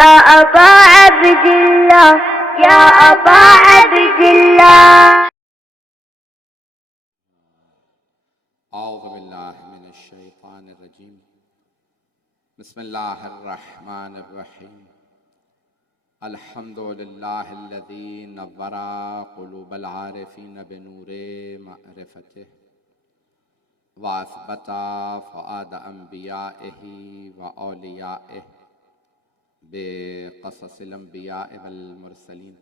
या अबा अब्दिल्लाह, या अबा अब्दिल्लाह। औज़ु बिल्लाहि मिनश शैतानिर रजीम। बिस्मिल्लाहिर रहमानिर रहीम। अल्हम्दुलिल्लाहिल्लज़ी नव्वरा क़ुलूबल आरिफ़ीन बिनूरे मअरिफ़तिह व असबता फ़ुआद अंबियाइही व औलियाइह बिक़ससिल अंबियाइ वल मुरसलीन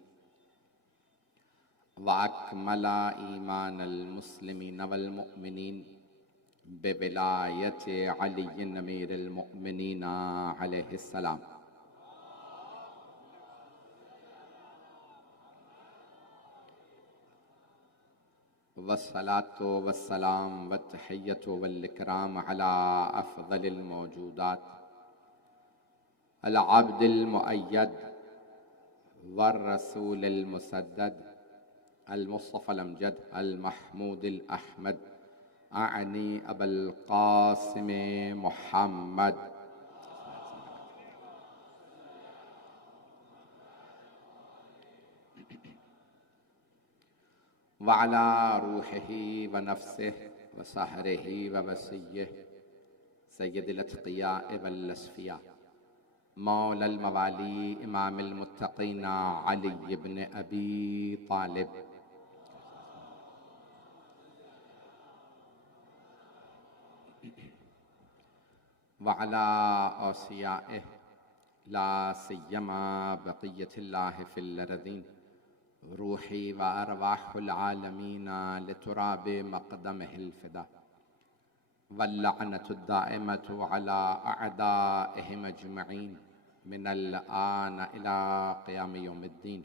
व अकमला ईमानल मुस्लिमीन वल मुअमिनीन बिविलायति अली अमीरुल मुअमिनीन अलैहिस्सलाम। वस्सलातु वस्सलाम वत्तहिय्यतु वल इकराम अला अफ़ज़लिल मौजूदात अल अब्दिल मुअय्यद वर रसूलिल मुसद्दद अल मुस्तफ़ल अमजद अल महमूदिल अहमद आनी अबुल क़ासिम मुहम्मद व अला रूहिही व नफ्सिही व सहरिही व वसिय्यिही सय्यदिल अत्क़ियाए वल अस्फ़िया मौलल मवाली इमामिल मुत्तक़ीन अली इब्न अबी तालिब व अला औसियाइही ला सिय्यमा बक़िय्यतिल्लाहि फ़िल अर्ज़ीन रूही व अरवाहुल आलमीन लितुराबि मक़दमिहिल फ़िदा वल्लअनतु दाइमतु अला अअदाइहिम अजमईन मिनल आन इला क़ियाम यौमिद्दीन।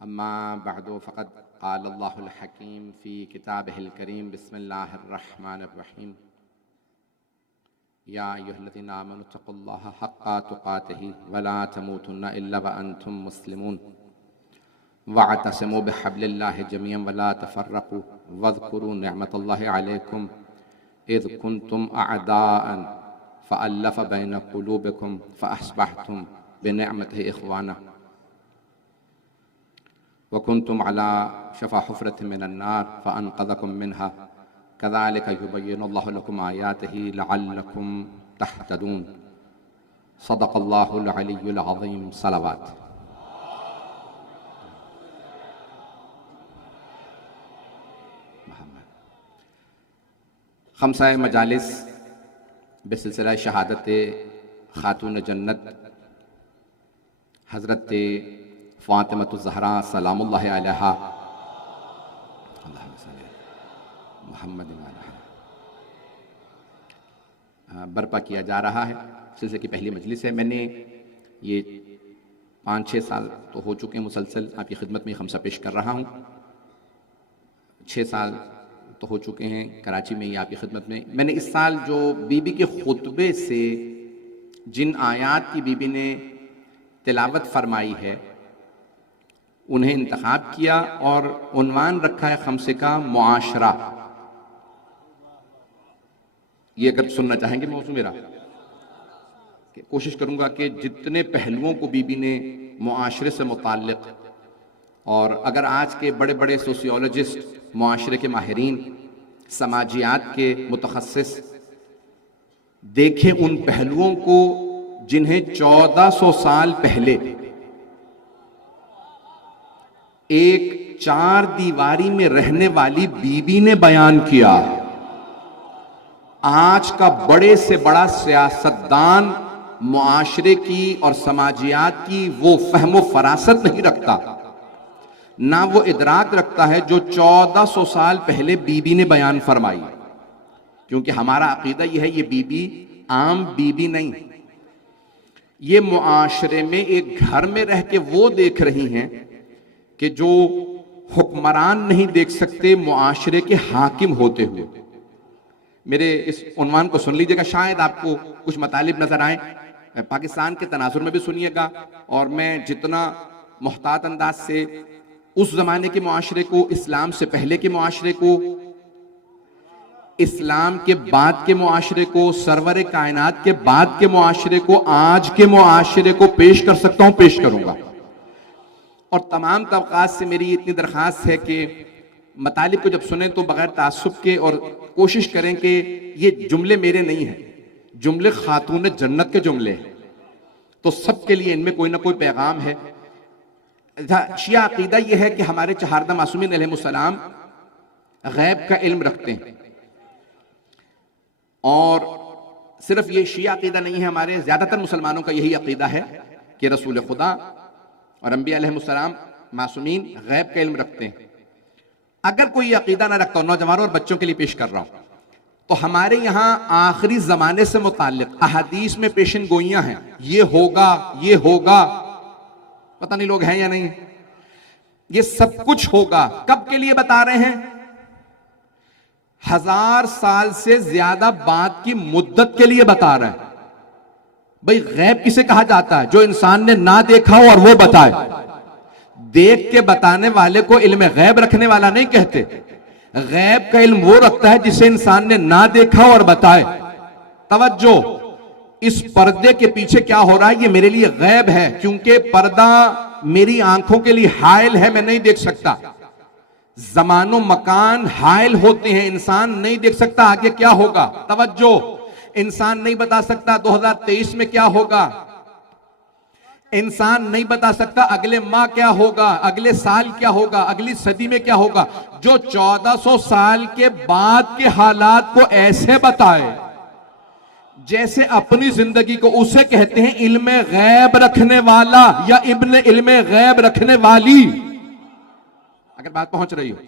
अम्मा बअदु फ़क़द क़ालल्लाहुल हकीम फ़ी किताबिहिल करीम बिस्मिल्लाहिर रहमानिर रहीम। या अय्युहल्लज़ीना आमनु तक़ुल्लाहा हक़्क़ा तुक़ातिही वला तमूतुन्ना इल्ला व अंतुम मुस्लिमून वअतसिमू बिहब्लिल्लाहि जमीअन वला तफ़र्रक़ू वज़्कुरू निअमतल्लाहि अलैकुम इज़ कुन्तुम अअदाअन फ़अल्लफ़ बैन क़ुलूबिकुम फ़अस्बहतुम बिनिअमतिही इख़वाना व कुन्तुम अला शफ़ा हुफ़रतिन मिनन नार फ़अन्क़ज़कुम मिन्हा कज़ालिक युबय्यिनुल्लाहु लकुम आयातिही लअल्लकुम तहतदून। सदक़ल्लाहुल अलिय्युल अज़ीम। सलावत। खमसा मजालिस बिसिलसिला शहादत खातून जन्नत हज़रत फ़ातिमतुज़ ज़हरा सलामुल्लाहि अलैहा मोहम्मद बर्पा किया जा रहा है। सिलसिले की पहली मजलिस है। मैंने ये 5-6 साल तो हो चुके हैं मुसलसल आपकी खिदमत में खमसा पेश कर रहा हूँ। 6 साल तो हो चुके हैं कराची में ही आपकी खिदमत में। मैंने इस साल जो बीबी के खुतबे से जिन आयात की बीबी ने तिलावत फरमाई है उन्हें इंतखाब किया और उन्वान रखा है खमसे का मुआशरा। ये अगर सुनना चाहेंगे मौजू मेरा, कोशिश करूंगा कि जितने पहलुओं को बीबी ने मुआशरे से मुताल्लिक, और अगर आज के बड़े बड़े सोशियोलॉजिस्ट, मुआशरे के माहिरीन, समाजियात के मुतखस्सिस देखें उन पहलुओं को जिन्हें 1400 साल पहले एक 4 दीवारी में रहने वाली बीबी ने बयान किया, आज का बड़े से बड़ा सियासतदान मुआशरे की और समाजियात की वो फहमो फरासत नहीं रखता, ना वो इदराक रखता है जो 1400 साल पहले बीबी ने बयान फरमाई। क्योंकि हमारा अकीदा यह है, ये बीबी आम बीबी नहीं, ये मुआशरे में एक घर में रह के वो देख रही हैं कि जो हुक्मरान नहीं देख सकते मुआशरे के हाकिम होते हुए। मेरे इस उन्वान को सुन लीजिएगा, शायद आपको कुछ मतालिब नजर आए, पाकिस्तान के तनाजुर में भी सुनिएगा, और मैं जितना मुहतात अंदाज से उस जमाने के मुआशरे को, इस्लाम से पहले के मुआशरे को इस्लाम के बाद के मुआशरे को, सरवर कायनात के बाद के मुआशरे को, आज के मुआशरे को पेश कर सकता हूं, पेश करूंगा। और तमाम तबकात से मेरी इतनी दरख्वास्त है कि मतालिब को जब सुने तो बगैर तासुब के, और कोशिश करें कि ये जुमले मेरे नहीं हैं, जुमले खातून जन्नत के जुमले हैं, तो सबके लिए इनमें कोई ना कोई पैगाम है। शिया अकीदा यह है कि हमारे चहारदा मासूमीन अलैहिस्सलाम गैब का इल्म रखते हैं, और सिर्फ ये शिया अकीदा नहीं है, हमारे ज्यादातर मुसलमानों का यही अकीदा है कि रसूल खुदा और अंबिया अलैहिस्सलाम मासूमीन गैब का इल्म रखते हैं। अगर कोई अकीदा ना रखता हो, नौजवानों और बच्चों के लिए पेश कर रहा हूं, तो हमारे यहां आखिरी जमाने से मुताल्लिक अहादीस में पेशन गोइयां हैं, ये होगा, ये होगा, पता नहीं लोग हैं या नहीं, ये सब कुछ होगा। कब के लिए बता रहे हैं? 1000 साल से ज्यादा बाद की मुद्दत के लिए बता रहे हैं। भाई गैब किसे कहा जाता है? जो इंसान ने ना देखा हो और वो बताए। देख के बताने वाले को इल्म गैब रखने वाला नहीं कहते। गैब का इल्म वो रखता है जिसे इंसान ने ना देखा और बताए। तवज्जो, इस पर्दे के पीछे क्या हो रहा है ये मेरे लिए गैब है, क्योंकि पर्दा मेरी आंखों के लिए हायल है, मैं नहीं देख सकता। जमानो मकान हायल होते हैं, इंसान नहीं देख सकता आगे क्या होगा। तवज्जो, इंसान नहीं बता सकता 2023 में क्या होगा, इंसान नहीं बता सकता अगले माह क्या होगा, अगले साल क्या होगा, अगली सदी में क्या होगा। जो 1400 साल के बाद के हालात को ऐसे बताए जैसे अपनी जिंदगी को, उसे कहते हैं इल्म गैब रखने वाला या इब्न इल्म गैब रखने वाली। अगर बात पहुंच रही हो,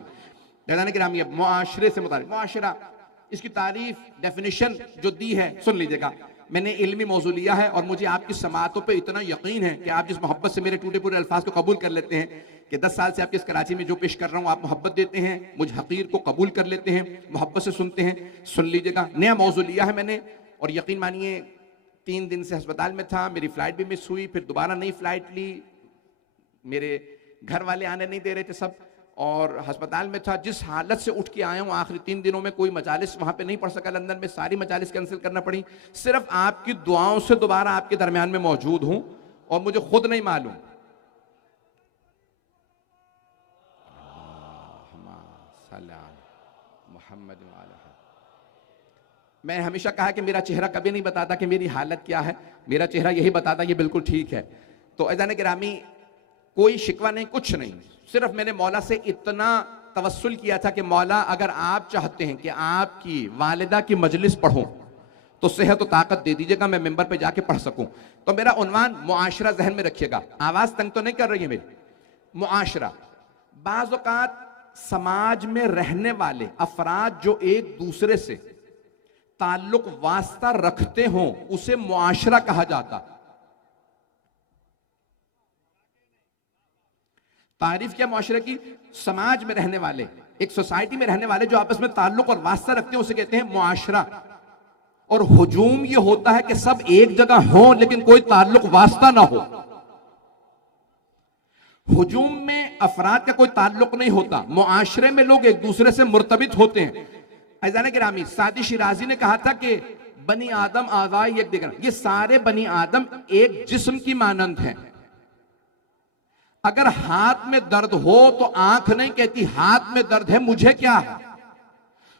मुआशरे से मुताबिक, मुआशरा इसकी तारीफ, डेफिनेशन जो दी है सुन लीजिएगा। मैंने इल्मी मौजू लिया है और मुझे आपकी समातों पे इतना यकीन है कि आप जिस मोहब्बत से मेरे टूटे पूरे अल्फाज को कबूल कर लेते हैं कि 10 साल से आपके इस कराची में जो पेश कर रहा हूं आप मोहब्बत देते हैं, मुझ हकीर को कबूल कर लेते हैं, मोहब्बत से सुनते हैं। सुन लीजिएगा, नया मौजू लिया है मैंने, और यकीन मानिए 3 दिन से अस्पताल में था, मेरी फ्लाइट भी मिस हुई, फिर दोबारा नई फ्लाइट ली, मेरे घर वाले आने नहीं दे रहे थे सब, और अस्पताल में था। जिस हालत से उठ के आया हूं, आखिरी 3 दिनों में कोई मजालिस वहां पे नहीं पढ़ सका लंदन में, सारी मजालिस कैंसिल करना पड़ी। सिर्फ आपकी दुआओं से दोबारा आपके दरमियान में मौजूद हूं और मुझे खुद नहीं मालूम। मैं हमेशा कहा कि मेरा चेहरा कभी नहीं बताता कि मेरी हालत क्या है, मेरा चेहरा यही बताता ये बिल्कुल ठीक है। तो अज़ान गिरामी, कोई शिकवा नहीं, कुछ नहीं, सिर्फ मैंने मौला से इतना तवस्सुल किया था कि मौला अगर आप चाहते हैं कि आपकी वालिदा की मजलिस पढ़ूं तो सेहत और ताकत दे दीजिएगा, मैं मिंबर पे जाके पढ़ सकूं। तो मेरा उन्वान मुआशरा जहन में रखिएगा। आवाज तंग तो नहीं कर रही है मेरी? मुआशरा, बाज़ औक़ात समाज में रहने वाले अफराद जो एक दूसरे से ताल्लुक वास्ता रखते हों उसे मुआशरा कहा जाता। तारीफ क्या मुआशरे की? समाज में रहने वाले, एक सोसाइटी में रहने वाले जो आपस में ताल्लुक और वास्ता रखते हैं उसे कहते हैं मुआशरा। और हुजूम ये होता है कि सब एक जगह हो लेकिन कोई ताल्लुक वास्ता ना हो। हुजूम में अफराद का कोई ताल्लुक नहीं होता, मुआशरे में लोग एक दूसरे से मुर्तबित होते हैं। अज़ान गिरामी, सादी शिराजी ने कहा था कि बनी आदम आज़ाई एक दिगर, ये सारे बनी आदम एक जिस्म की मानंद हैं। अगर हाथ में दर्द हो तो आंख नहीं कहती हाथ में दर्द है, मुझे क्या है।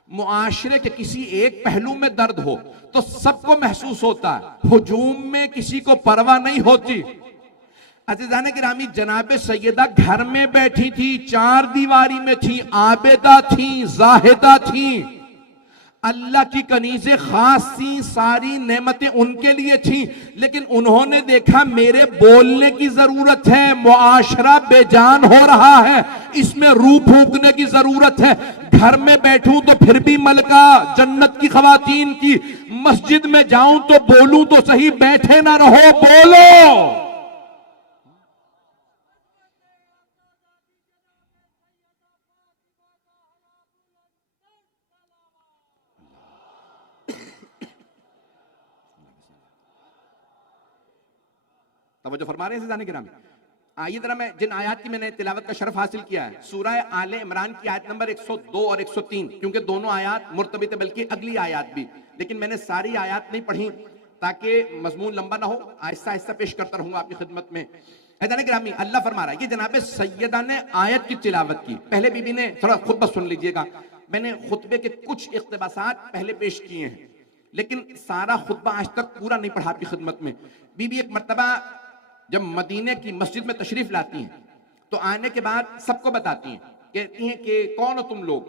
मुआशरे के किसी एक पहलू में दर्द हो तो सबको महसूस होता है, हुजूम में किसी को परवाह नहीं होती। अज़ीज़ान गिरामी, जनाबे सैयदा घर में बैठी थी, 4 दीवारी में थी, आबेदा थी, जाहिदा थी, अल्लाह की कनीज़े खास थी, सारी नेमतें उनके लिए थी, लेकिन उन्होंने देखा मेरे बोलने की जरूरत है, मुआशरा बेजान हो रहा है, इसमें रूह फूंकने की जरूरत है। घर में बैठूं तो फिर भी मलका जन्नत की खवातीन की, मस्जिद में जाऊं तो बोलूं तो सही, बैठे ना रहो, बोलो। तवज्जो फरमा रहे हैं जाने के नाम। आइए जरा मैं जिन आयत की मैंने तिलावत का शरफ हासिल किया है, सूरह आले इमरान की आयत नंबर 102 और 103, क्योंकि दोनों आयत मुर्तबित है, बल्कि अगली आयत भी, लेकिन मैंने सारी आयत नहीं पढ़ी ताकि मजमून लंबा ना हो, आहिस्ता आहिस्ता पेश करता रहूंगा आपकी खिदमत में। ग्रामी अल्लाह फरमा रहा है कि जनाब सैयदा ने आयत की तिलावत की। पहले बीबी ने थोड़ा खुतबा सुन लीजिएगा, मैंने खुतबे के कुछ इख्तिबासात पहले पेश किए हैं, लेकिन सारा खुतबा आज तक पूरा नहीं पढ़ा आपकी खिदमत में। बीबी एक मर्तबा जब मदीने की मस्जिद में तशरीफ लाती हैं तो आने के बाद सबको बताती हैं, कहती हैं कि कौन हो तुम लोग,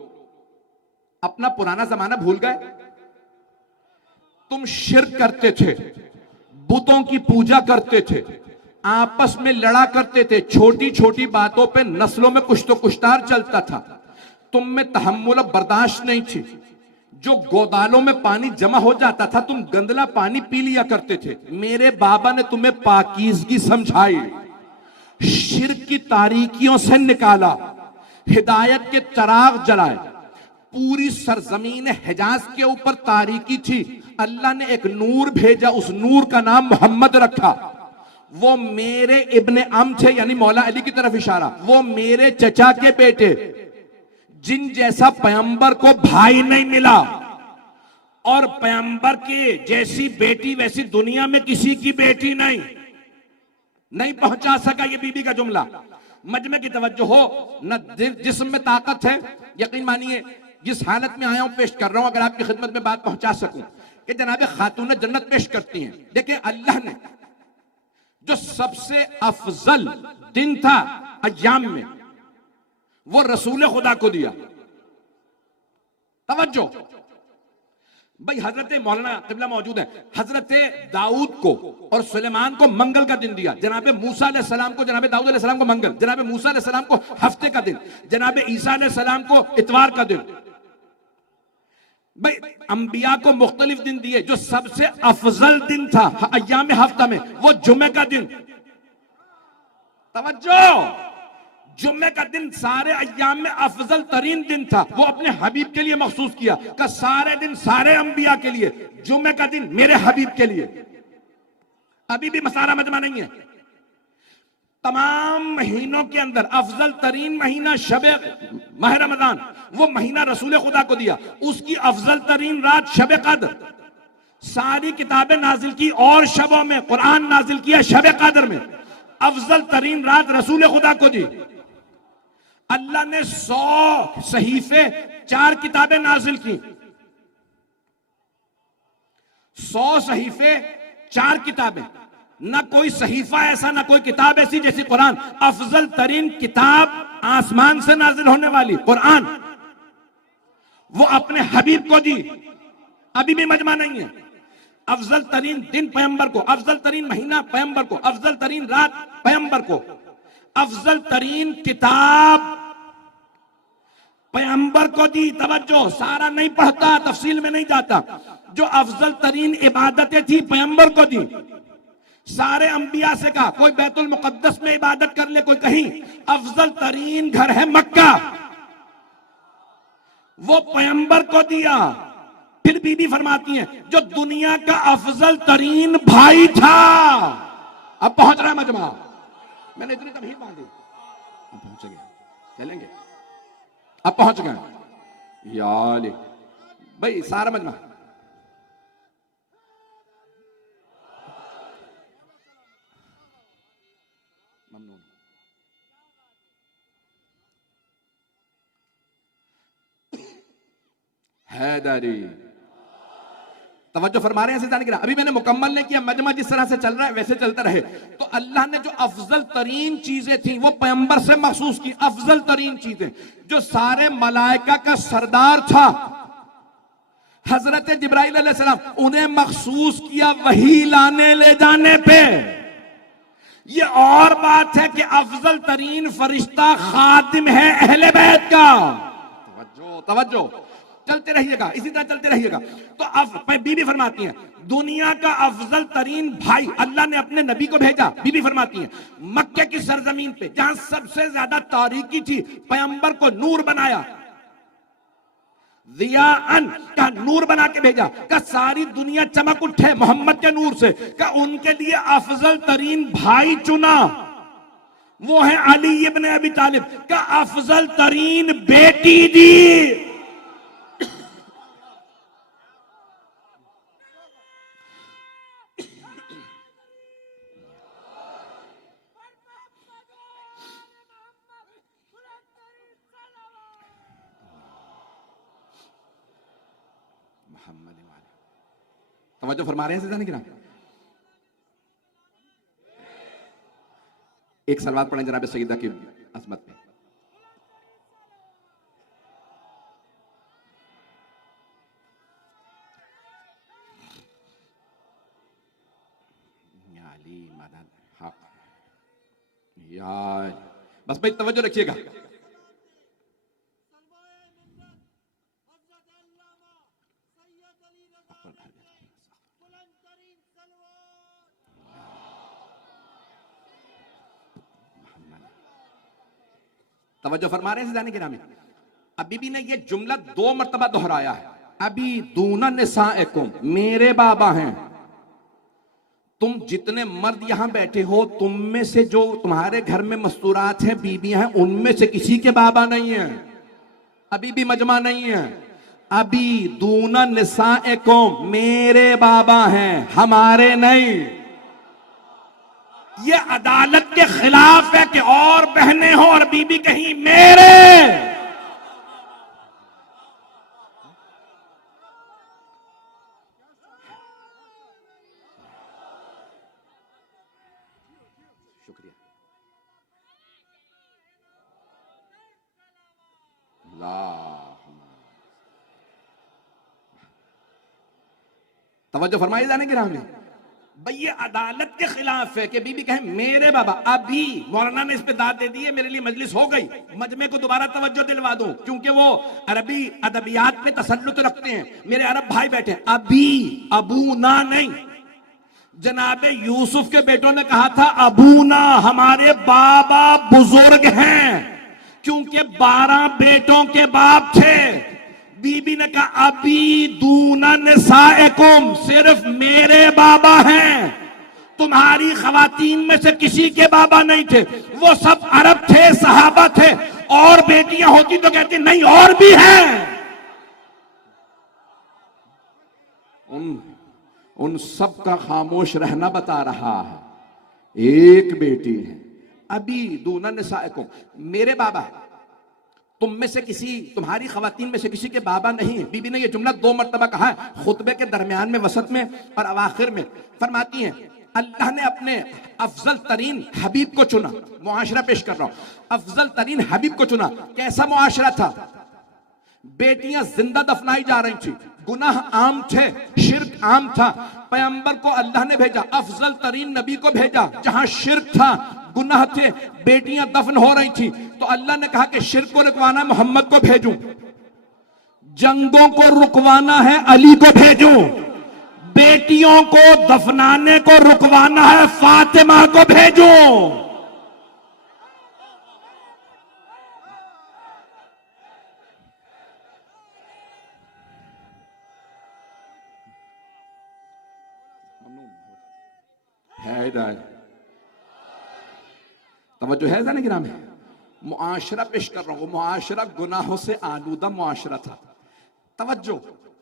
अपना पुराना जमाना भूल गए? तुम शिर्क करते थे, बुतों की पूजा करते थे, आपस में लड़ा करते थे, छोटी छोटी बातों पे नस्लों में कुछ तो कुश्तार चलता था, तुम में तहम्मुल बर्दाश्त नहीं थी, जो गोदालों में पानी जमा हो जाता था तुम गंदला पानी पी लिया करते थे। मेरे बाबा ने तुम्हें पाकीज़गी समझाई, शिर्क की तारीकियों से निकाला, हिदायत के चराग जलाए। पूरी सरजमीन हिजाज के ऊपर तारीकी थी, अल्लाह ने एक नूर भेजा, उस नूर का नाम मोहम्मद रखा। वो मेरे इब्ने अम थे, यानी मौला अली की तरफ इशारा, वो मेरे चचा के बेटे, जिन जैसा पैगंबर को भाई नहीं मिला और पैगंबर के जैसी बेटी वैसी दुनिया में किसी की बेटी नहीं पहुंचा सका। ये बीबी का जुमला, मजमे की तवज्जो हो, न जिस्म में ताकत है, यकीन मानिए जिस हालत में आया हूं पेश कर रहा हूं, अगर आपकी खिदमत में बात पहुंचा सकूं कि जनाब खातून जन्नत पेश करती हैं। देखिए अल्लाह ने जो सबसे अफजल दिन था अय्याम में, वो रसूल खुदा को दिया। तवज्जो भाई, हजरत मौलाना किबला मौजूद है, हजरत दाऊद को और सुलेमान को मंगल का दिन दिया, जनाब मूसा अलैहिस्सलाम को, जनाब दाऊद अलैहिस्सलाम को मंगल, जनाब मूसा अलैहिस्सलाम को हफ्ते का दिन, जनाब ईसा अलैहिस्सलाम को इतवार का दिन। भाई अंबिया को मुख्तलिफ दिन दिए, जो सबसे अफजल दिन था अय्याम हफ्ता में वो जुमे का दिन। तवज्जो, जुम्मे का दिन सारे अय्याम में अफजल तरीन दिन था, वो अपने हबीब के लिए मखसूस किया कि सारे दिन सारे अंबिया के लिए, जुम्मे का दिन मेरे हबीब के लिए। अभी भी मसारा मजमा नहीं है। तमाम महीनों के अंदर अफजल तरीन महीना शबे माह रमजान, वो महीना रसूल खुदा को दिया। उसकी अफजल तरीन रात शबे कद्र, सारी किताबें नाजिल की और शबों में कुरान नाजिल किया शबे कद्र में, अफजल तरीन रात रसूल खुदा को दी। अल्लाह ने 100 सहीफे 4 किताबें नाजिल की, 100 सहीफे 4 किताबें, ना कोई सहीफा ऐसा ना कोई किताब ऐसी जैसी कुरान। अफजल तरीन किताब आसमान से नाजिल होने वाली कुरान, वो अपने हबीब को दी। अभी भी मजमा नहीं है। अफजल तरीन दिन पैगंबर को, अफजल तरीन महीना पैगंबर को, अफजल तरीन रात पैगंबर को, अफजल तरीन किताब पैगंबर को दी। तवज्जो, सारा नहीं पढ़ता, तफसील में नहीं जाता। जो अफजल तरीन इबादतें थी पैगंबर को दी। सारे अंबिया से कहा कोई बैतुल मुकद्दस में इबादत कर ले, कोई कहीं। अफजल तरीन घर है मक्का, वो पैगंबर को दिया। फिर बीबी फरमाती हैं जो दुनिया का अफजल तरीन भाई था, अब पहुंच रहा है मजमा। मैंने इतनी तमहीद बांधी, अब पहुंच गए, चलेंगे, अब पहुंच गए यार भाई, सारा मजमा। ममनून। हैदरी तवज्जो फरमा रहे हैं जाने के। अभी मैंने मुकम्मल नहीं किया, मजमा जिस तरह से चल रहा है वैसे चलता रहे। तो अल्लाह ने जो अफजल तरीन चीजें थी वो पैगंबर से मखसूस की। अफजल तरीन चीजें जो सारे मलाइका का सरदार था हजरत जिब्राइल अलैहिस्सलाम, उन्हें मखसूस किया वही लाने ले जाने पे। ये और बात है कि अफजल तरीन फरिश्ता खादिम है अहले बैत का। तवज्जो तवज्जो, चलते रहिएगा, इसी तरह चलते रहिएगा। तो बीबी फरमाती हैं दुनिया का अफजल तरीन भाई अल्लाह ने अपने नबी को भेजा। बीबी फरमाती हैं मक्के की सरजमीन पे जहां सबसे ज्यादा तारीकी थी, पैगंबर को नूर बनाया, दियाअन का नूर बना के भेजा, का सारी दुनिया चमक उठे मोहम्मद के नूर से, का उनके लिए अफजल तरीन भाई चुना। वो है अली इब्न अबी तालिब का अफजल तरीन बेटी दी। तवज्जो फरमा रहे हैं ज़िंदा किराम। एक सलवात पढ़ें जनाब सईदा की अजमत में। या अली मदद हक या, बस भाई तवज्जो रखिएगा। तवज्जो फरमा रहे हैं ज़िंदा किराम। अभी भी ने ये जुमला 2 मर्तबा दोहराया है। अभी दूना निसाएकुम, मेरे बाबा हैं। तुम जितने मर्द यहां बैठे हो, तुम में से जो तुम्हारे घर में मस्तूरात हैं, बीबियां हैं, उनमें से किसी के बाबा नहीं है। अभी भी मजमा नहीं है। अभी दूना निसाएकुम, मेरे बाबा हैं, हमारे नहीं। ये अदालत के खिलाफ है कि और बहनें हो और बीबी कहीं मेरे। शुक्रिया। तवज्जो फरमाई जाने की राह में। भाई ये अदालत के खिलाफ है कि बीबी कहे मेरे बाबा। अभी मौलाना ने इस पे दाद दे दी है, मेरे लिए मजलिस हो गई। मजमे को दोबारा तवज्जो दिलवा दूं, क्योंकि वो अरबी अदबियात में तसल्लुत रखते हैं। मेरे अरब भाई बैठे, अभी अबू ना नहीं। जनाबे यूसुफ के बेटों ने कहा था अबू ना, हमारे बाबा बुजुर्ग हैं, क्योंकि 12 बेटों के बाप थे। बीबी ने कहा अभी दूना निसाएकुम, सिर्फ मेरे बाबा हैं, तुम्हारी खवातीन में से किसी के बाबा नहीं थे। वो सब अरब थे, सहाबा थे, और बेटियां होती तो कहती नहीं और भी हैं। उन सब का खामोश रहना बता रहा है। एक बेटी है। अभी दूना निसाएकुम, मेरे बाबा, तुम में से किसी, तुम्हारी खवातीन में से किसी के बाबा नहीं है। बीबी ने यह जुमला 2 मर्तबा कहा है, खुतबे के दरमियान में, वसत में और अवाखिर में। फरमाती हैं अल्लाह ने अपने अफजल तरीन हबीब को चुना। मुआशरा पेश कर रहा हूं। अफजल तरीन हबीब को चुना। कैसा मुआशरा था? बेटियां जिंदा दफनाई जा रही थी, गुनाह आम थे, शिर्क आम था। पैगंबर को अल्लाह ने भेजा, अफजल तरीन नबी को भेजा, जहां शिर्क था, गुनाह थे, बेटियां दफन हो रही थी। तो अल्लाह ने कहा कि शिर्क को रुकवाना मोहम्मद को भेजूं, जंगों को रुकवाना है अली को भेजूं, बेटियों को दफनाने को रुकवाना है फातिमा को भेजूं। है हिदायत। तवज्जो है जाने गिराम है। मुआशरा पेश कर रहा हूं। मुआशरा गुनाहों से आलूदा मुआशरा था। तवज्जो,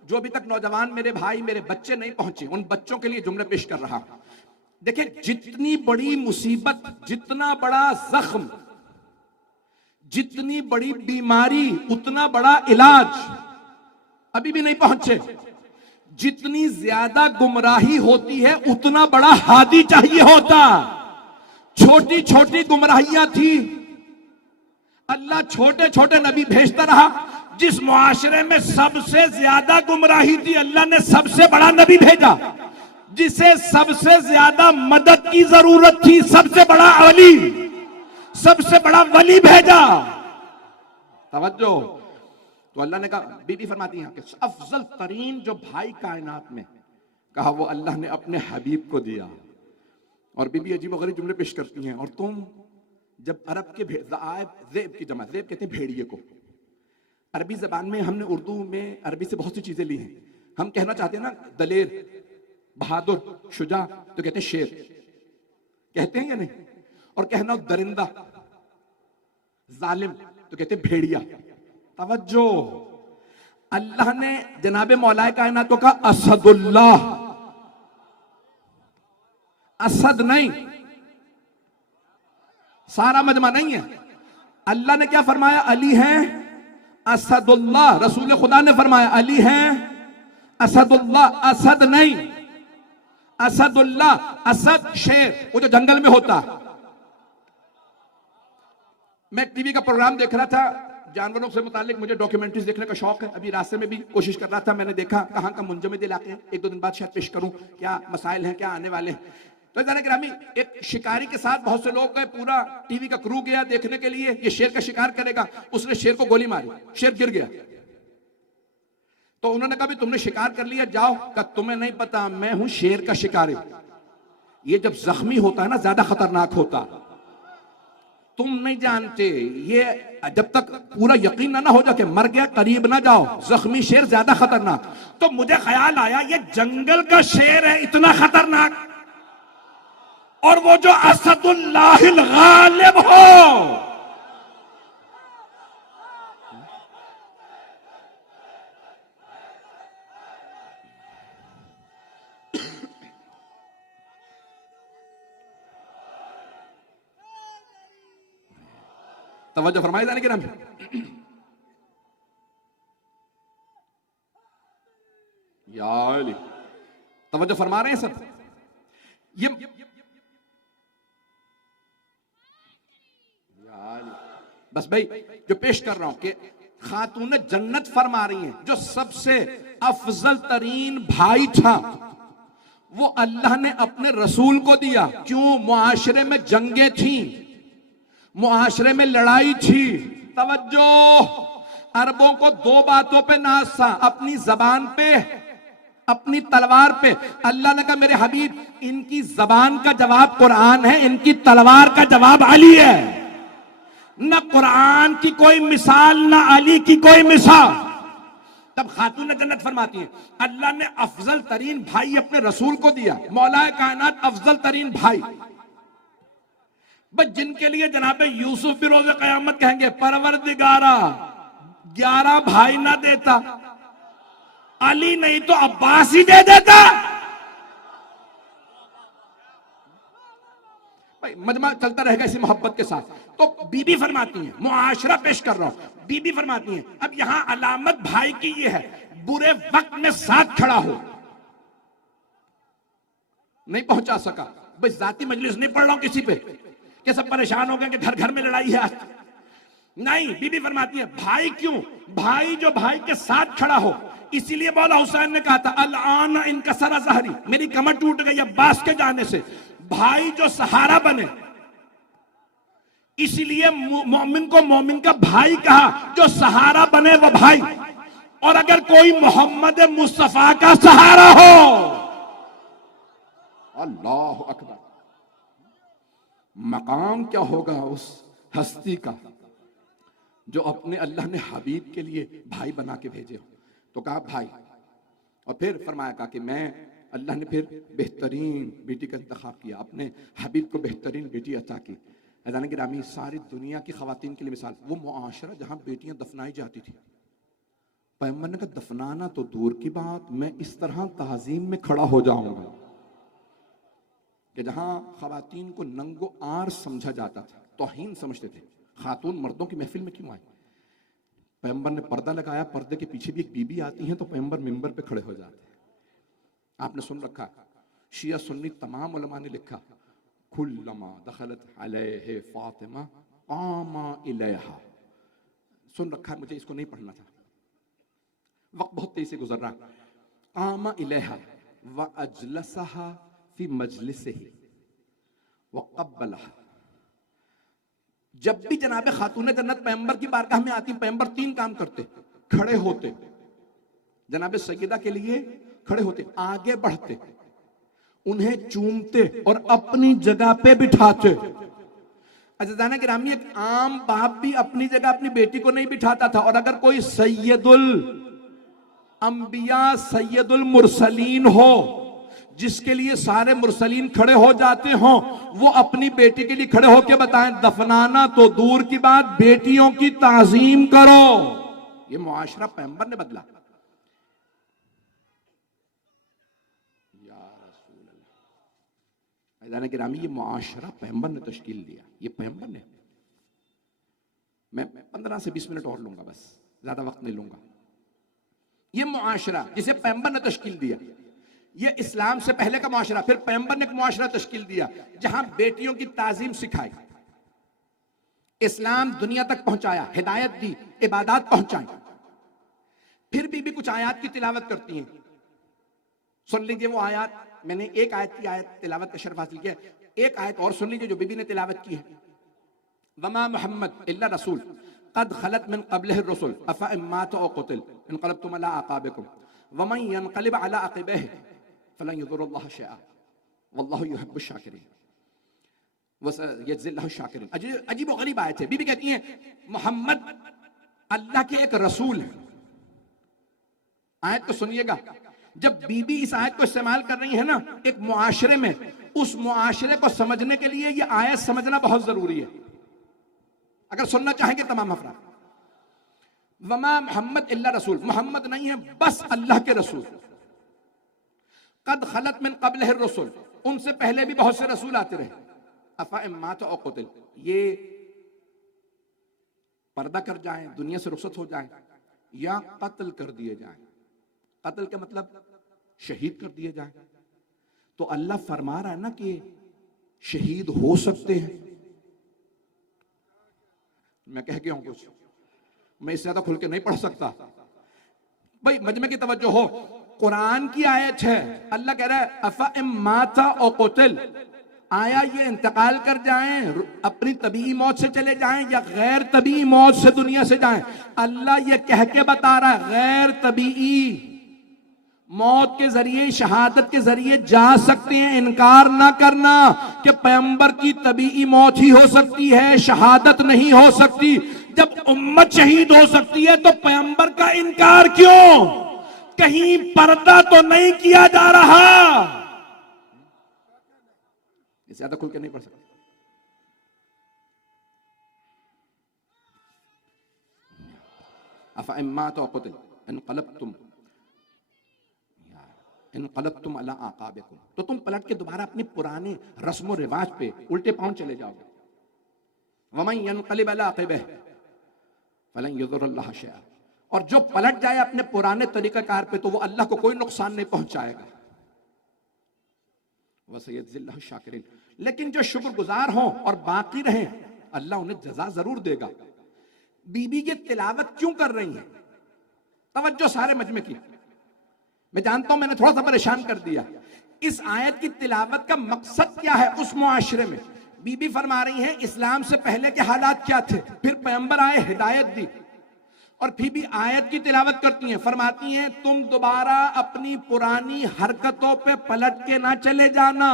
जो अभी तक नौजवान मेरे भाई, मेरे बच्चे नहीं पहुंचे, उन बच्चों के लिए जुमले पेश कर रहा हूं। देखिए, जितनी बड़ी मुसीबत, जितना बड़ा जख्म, जितनी बड़ी बीमारी, उतना बड़ा इलाज अभी भी नहीं पहुंचे। जितनी ज्यादा गुमराही होती है, उतना बड़ा हादी चाहिए होता। छोटी छोटी गुमराहियां थी, अल्लाह छोटे छोटे नबी भेजता रहा। जिस मुआशरे में सबसे ज्यादा गुमराही थी, अल्लाह ने सबसे बड़ा नबी भेजा। जिसे सबसे ज्यादा मदद की जरूरत थी, सबसे बड़ा अली, सबसे बड़ा वली भेजा। तवज्जो। तो अल्लाह ने कहा, बीबी फरमाती हैं कि अफजल तरीन जो भाई कायनात में, कहा वो अल्लाह ने अपने हबीब को दिया। और बीबी अजीब वगैरह जुमले पेश करती हैं। और तुम जब अरब के ज़ेब की जमा, ज़ेब कहते हैं भेड़िए को। अरबी जबान में, हमने उर्दू में अरबी से बहुत सी चीजें ली हैं। हम कहना चाहते हैं ना दलेर, बहादुर, शुजा, तो कहते हैं शेर, कहते हैं या नहीं? और कहना दरिंदा, जालिम तो कहते भेड़िया। तवज्जो, अल्लाह ने जनाबे मौलाए कायनात को कहा असदुल्लाह, असद नहीं, सारा मजमा नहीं है। अल्लाह ने क्या फरमाया? अली है असदुल्लाह। रसूल खुदा ने फरमाया अली है असदुल्लाह, असद नहीं, असदुल्लाह। असद शेर, वो जो जंगल में होता। मैं एक टीवी का प्रोग्राम देख रहा था, जानवरों से मुतालिक मुझे डॉक्यूमेंट्रीज देखने का शौक है। अभी रास्ते में भी कोशिश कर रहा था, मैंने देखा कहां का मुंजमद इलाके हैं। एक दो दिन बाद शायद पेश करूं क्या मसाइल हैं, क्या आने वाले हैं। तो जाने ग्रामी, एक शिकारी के साथ बहुत से लोग गए, पूरा टीवी का क्रू गया देखने के लिए, ये शेर का शिकार करेगा। उसने शेर को गोली मारी, शेर गिर गया। तो उन्होंने कहा भी तुमने शिकार कर लिया, जाओ। कहा तुम्हें नहीं पता, मैं हूं शेर का शिकारी। ये जब जख्मी होता है ना, ज्यादा खतरनाक होता। तुम नहीं जानते, ये जब तक पूरा यकीन ना हो जाके मर गया, करीब ना जाओ। जख्मी शेर ज्यादा खतरनाक। तो मुझे ख्याल आया ये जंगल का शेर है इतना खतरनाक, और वो जो असदुल्लाहिल गालिब हो। तवज्जो फरमाए जाने के नाम। या अली, तवज्जो फरमा रहे हैं सब। ये बस भाई जो पेश कर रहा हूं कि खातून जन्नत फरमा रही हैं, जो सबसे अफजल तरीन भाई था वो अल्लाह ने अपने रसूल को दिया। क्यों? मुआशरे में जंगें थी, मुआशरे में लड़ाई थी। तवज्जो, अरबों को दो बातों पे नाज था, अपनी जबान पे, अपनी तलवार पे। अल्लाह ने कहा मेरे हबीब, इनकी जबान का जवाब कुरान है, इनकी तलवार का जवाब अली है। न कुरान की कोई मिसाल, न अली की कोई मिसाल। तब खातून जन्नत फरमाती हैं अल्लाह ने अफजल तरीन भाई अपने रसूल को दिया। मौलाए कायनात अफजल तरीन भाई, बस जिनके लिए जनाबे यूसुफ भी रोज़े क़यामत कहेंगे परवरदिगारा 11 भाई ना देता, अली नहीं तो अब्बास ही दे देता। भाई मजमा चलता रहेगा इसी मोहब्बत के साथ। तो बीबी फरमाती हैं, मुआशरा पेश कर रहा हूं, बीबी फरमाती हैं अब यहां अलामत भाई की ये है, बुरे वक्त में साथ खड़ा हो। नहीं पहुंचा सका, भाई जाती मजलिस नहीं पढ़ रहा हूं किसी पे कि सब परेशान हो गए कि घर घर में लड़ाई है आज। नहीं, बीबी फरमाती है भाई क्यों? भाई जो भाई के साथ खड़ा हो। इसीलिए मौला हुसैन ने कहा था अल-आन इनकसरा ज़हरी, मेरी कमर टूट गई अब्बास के जाने से। भाई जो सहारा बने, इसीलिए मोमिन को मोमिन का भाई कहा, जो सहारा बने वो भाई। और अगर कोई मोहम्मद मुस्तफा का सहारा हो, अल्लाह अकबर, मकाम क्या होगा उस हस्ती का जो अपने अल्लाह ने हबीब के लिए भाई बना के भेजे हो। तो कहा भाई, और फिर फरमाया कहा कि मैं, अल्लाह ने फिर बेहतरीन बेटी का इंतखाब किया, अपने हबीब को बेहतरीन बेटी अता की। अज़ान गिरामी, सारी दुनिया की खवातीन के लिए मिसाल, वो मुआशरा जहां बेटियां दफनाई जाती थी, पैगंबर ने कहा दफनाना तो दूर की बात, मैं इस तरह ताजीम में खड़ा हो जाऊंगा कि जहां खवातीन को नंगो आर समझा जाता था, तौहीन समझते थे। खातून मर्दों की महफिल में क्यों आई? पैगंबर ने पर्दा लगाया, पर्दे के पीछे भी एक बीबी आती है तो पैगंबर मिंबर पे खड़े हो जाते हैं। आपने सुन रखा, शिया सुन्नी तमाम उलमा ने लिखा, कुल्लमा दखलत अलैहि फातिमा आमा इलैहा। सुन रखा, मुझे इसको नहीं पढ़ना था, वक्त बहुत तेजी से गुजर रहा। आमा इलैहा व अजलसहा फी मजलिसिही व क़ब्बलहा। जब भी जनाबे खातून जन्नत पैगंबर की बारगाह में आती, पैगंबर 3 काम करते, खड़े होते, जनाबे सैयदा के लिए खड़े होते, आगे बढ़ते, उन्हें चूमते और अपनी जगह पे बिठाते। अज़ीज़ाना गिरामी, एक आम बाप भी अपनी जगह अपनी बेटी को नहीं बिठाता था, और अगर कोई सैयदुल अंबिया सैयदुल मुरसलीन हो, जिसके लिए सारे मुरसलीन खड़े हो जाते हों, वो अपनी बेटी के लिए खड़े होकर बताएं दफनाना तो दूर की बात, बेटियों की ताजीम करो। ये मुआशरा पैगंबर ने बदला। गिरामी, ये मुआशरा पैगंबर ने तश्कील दिया, ये पैगंबर ने। मैं 15 से 20 मिनट और लूंगा, बस ज्यादा वक्त नहीं लूंगा। ये मुआशरा जिसे पैगंबर ने तश्कील दिया, ये इस्लाम से पहले का मुआशरा, फिर पैगंबर ने एक मुआशरा तश्कील दिया जहां बेटियों की ताजीम सिखाई, इस्लाम दुनिया तक पहुंचाया, हिदायत दी, इबादत पहुंचाई। फिर भी कुछ आयत की तिलावत करती हैं। सुन लीजिए वो आयत, मैंने एक आयत की आयत तिलावत का शर्फ हासिल किया, एक आयत और सुन लीजिए जो बीबी ने तिलावत की है। वमा मुहम्मद इल्ला रसूल कद खलत मिन क़ब्लिहि रुसुल अफ़ा इन मात औ क़ुतिल इनक़लबतुम अला अक़ाबिकुम वमन यनक़लिब अला अक़िबैहि फलन यज़ुरुल्लाह शैआ वल्लाहु युहिब्बुश शाकिरीन वसयजज़िल्लाहु शाकिरीन। अजीब और गरीब आयत है। बीबी कहती है मोहम्मद अल्लाह के एक रसूल है। आयत को सुनिएगा, जब बीबी इस आयत को इस्तेमाल कर रही है ना एक मुआशरे में, उस मुआशरे को समझने के लिए ये आयत समझना बहुत जरूरी है, अगर सुनना चाहेंगे तमाम अफराद। वमा मोहम्मद इल्ला रसूल, मोहम्मद नहीं है बस अल्लाह के रसूल। कद खलत मिन क़ब्लिहि रसूल, उनसे पहले भी बहुत से रसूल आते रहे। अफ़ा इन मात औ क़ुतिल, ये पर्दा कर जाएं, दुनिया से रुखसत हो जाएं, या कत्ल कर दिए जाएं। कत्ल का मतलब शहीद कर दिए जाएं। तो अल्लाह फरमा रहा है ना कि शहीद हो सकते हैं। मैं कह गया हूं कुछ, मैं इससे ज्यादा खुल के नहीं पढ़ सकता भाई, मजमे की तवज्जो हो। कुरान की आयत है, अल्लाह कह रहा है अफा इम माता और कुतिल, आया ये इंतकाल कर जाएं, अपनी तबीई मौत से चले जाएं या गैर तबीई मौत से दुनिया से जाएं। अल्लाह ये कह के बता रहा है गैर तबीई मौत के जरिए, शहादत के जरिए जा सकते हैं। इनकार ना करना कि पैगंबर की तबीई मौत ही हो सकती है, शहादत नहीं हो सकती। जब उम्मत शहीद हो सकती है तो पैगंबर का इनकार क्यों? कहीं पर्दा तो नहीं किया जा रहा। ज्यादा खुल के नहीं पढ़ सकते। अफ़ा इम्मा तो कुतिल इनक़लबतुम अला आक़ाबिकुम, तो तुम पलट के दोबारा अपने पुराने रस्म रिवाज पे उल्टे पांव चले जाओगे। वमन यनक़लिब अला अक़िबैहि फलन यज़ुरुल्लाह शैआ, और जो पलट जाए अपने पुराने तरीकाकार पे तो वो अल्लाह को कोई नुकसान नहीं पहुंचाएगा। वसयजज़िल्लाहु शाकिरीन, लेकिन जो शुक्रगुजार हों और बाकी रहें अल्लाह उन्हें जज़ा जरूर देगा। बीबी ये तिलावत क्यों कर रही है? तवज्जो सारे मजमे की। मैं जानता हूं मैंने थोड़ा सा परेशान कर दिया। इस आयत की तिलावत का मकसद क्या है? उस मुआशरे में बीबी फरमा रही है इस्लाम से पहले के हालात क्या थे, फिर पैगंबर आए, हिदायत दी, और फिर भी आयत की तिलावत करती हैं। फरमाती हैं तुम दोबारा अपनी पुरानी हरकतों पे पलट के ना चले जाना।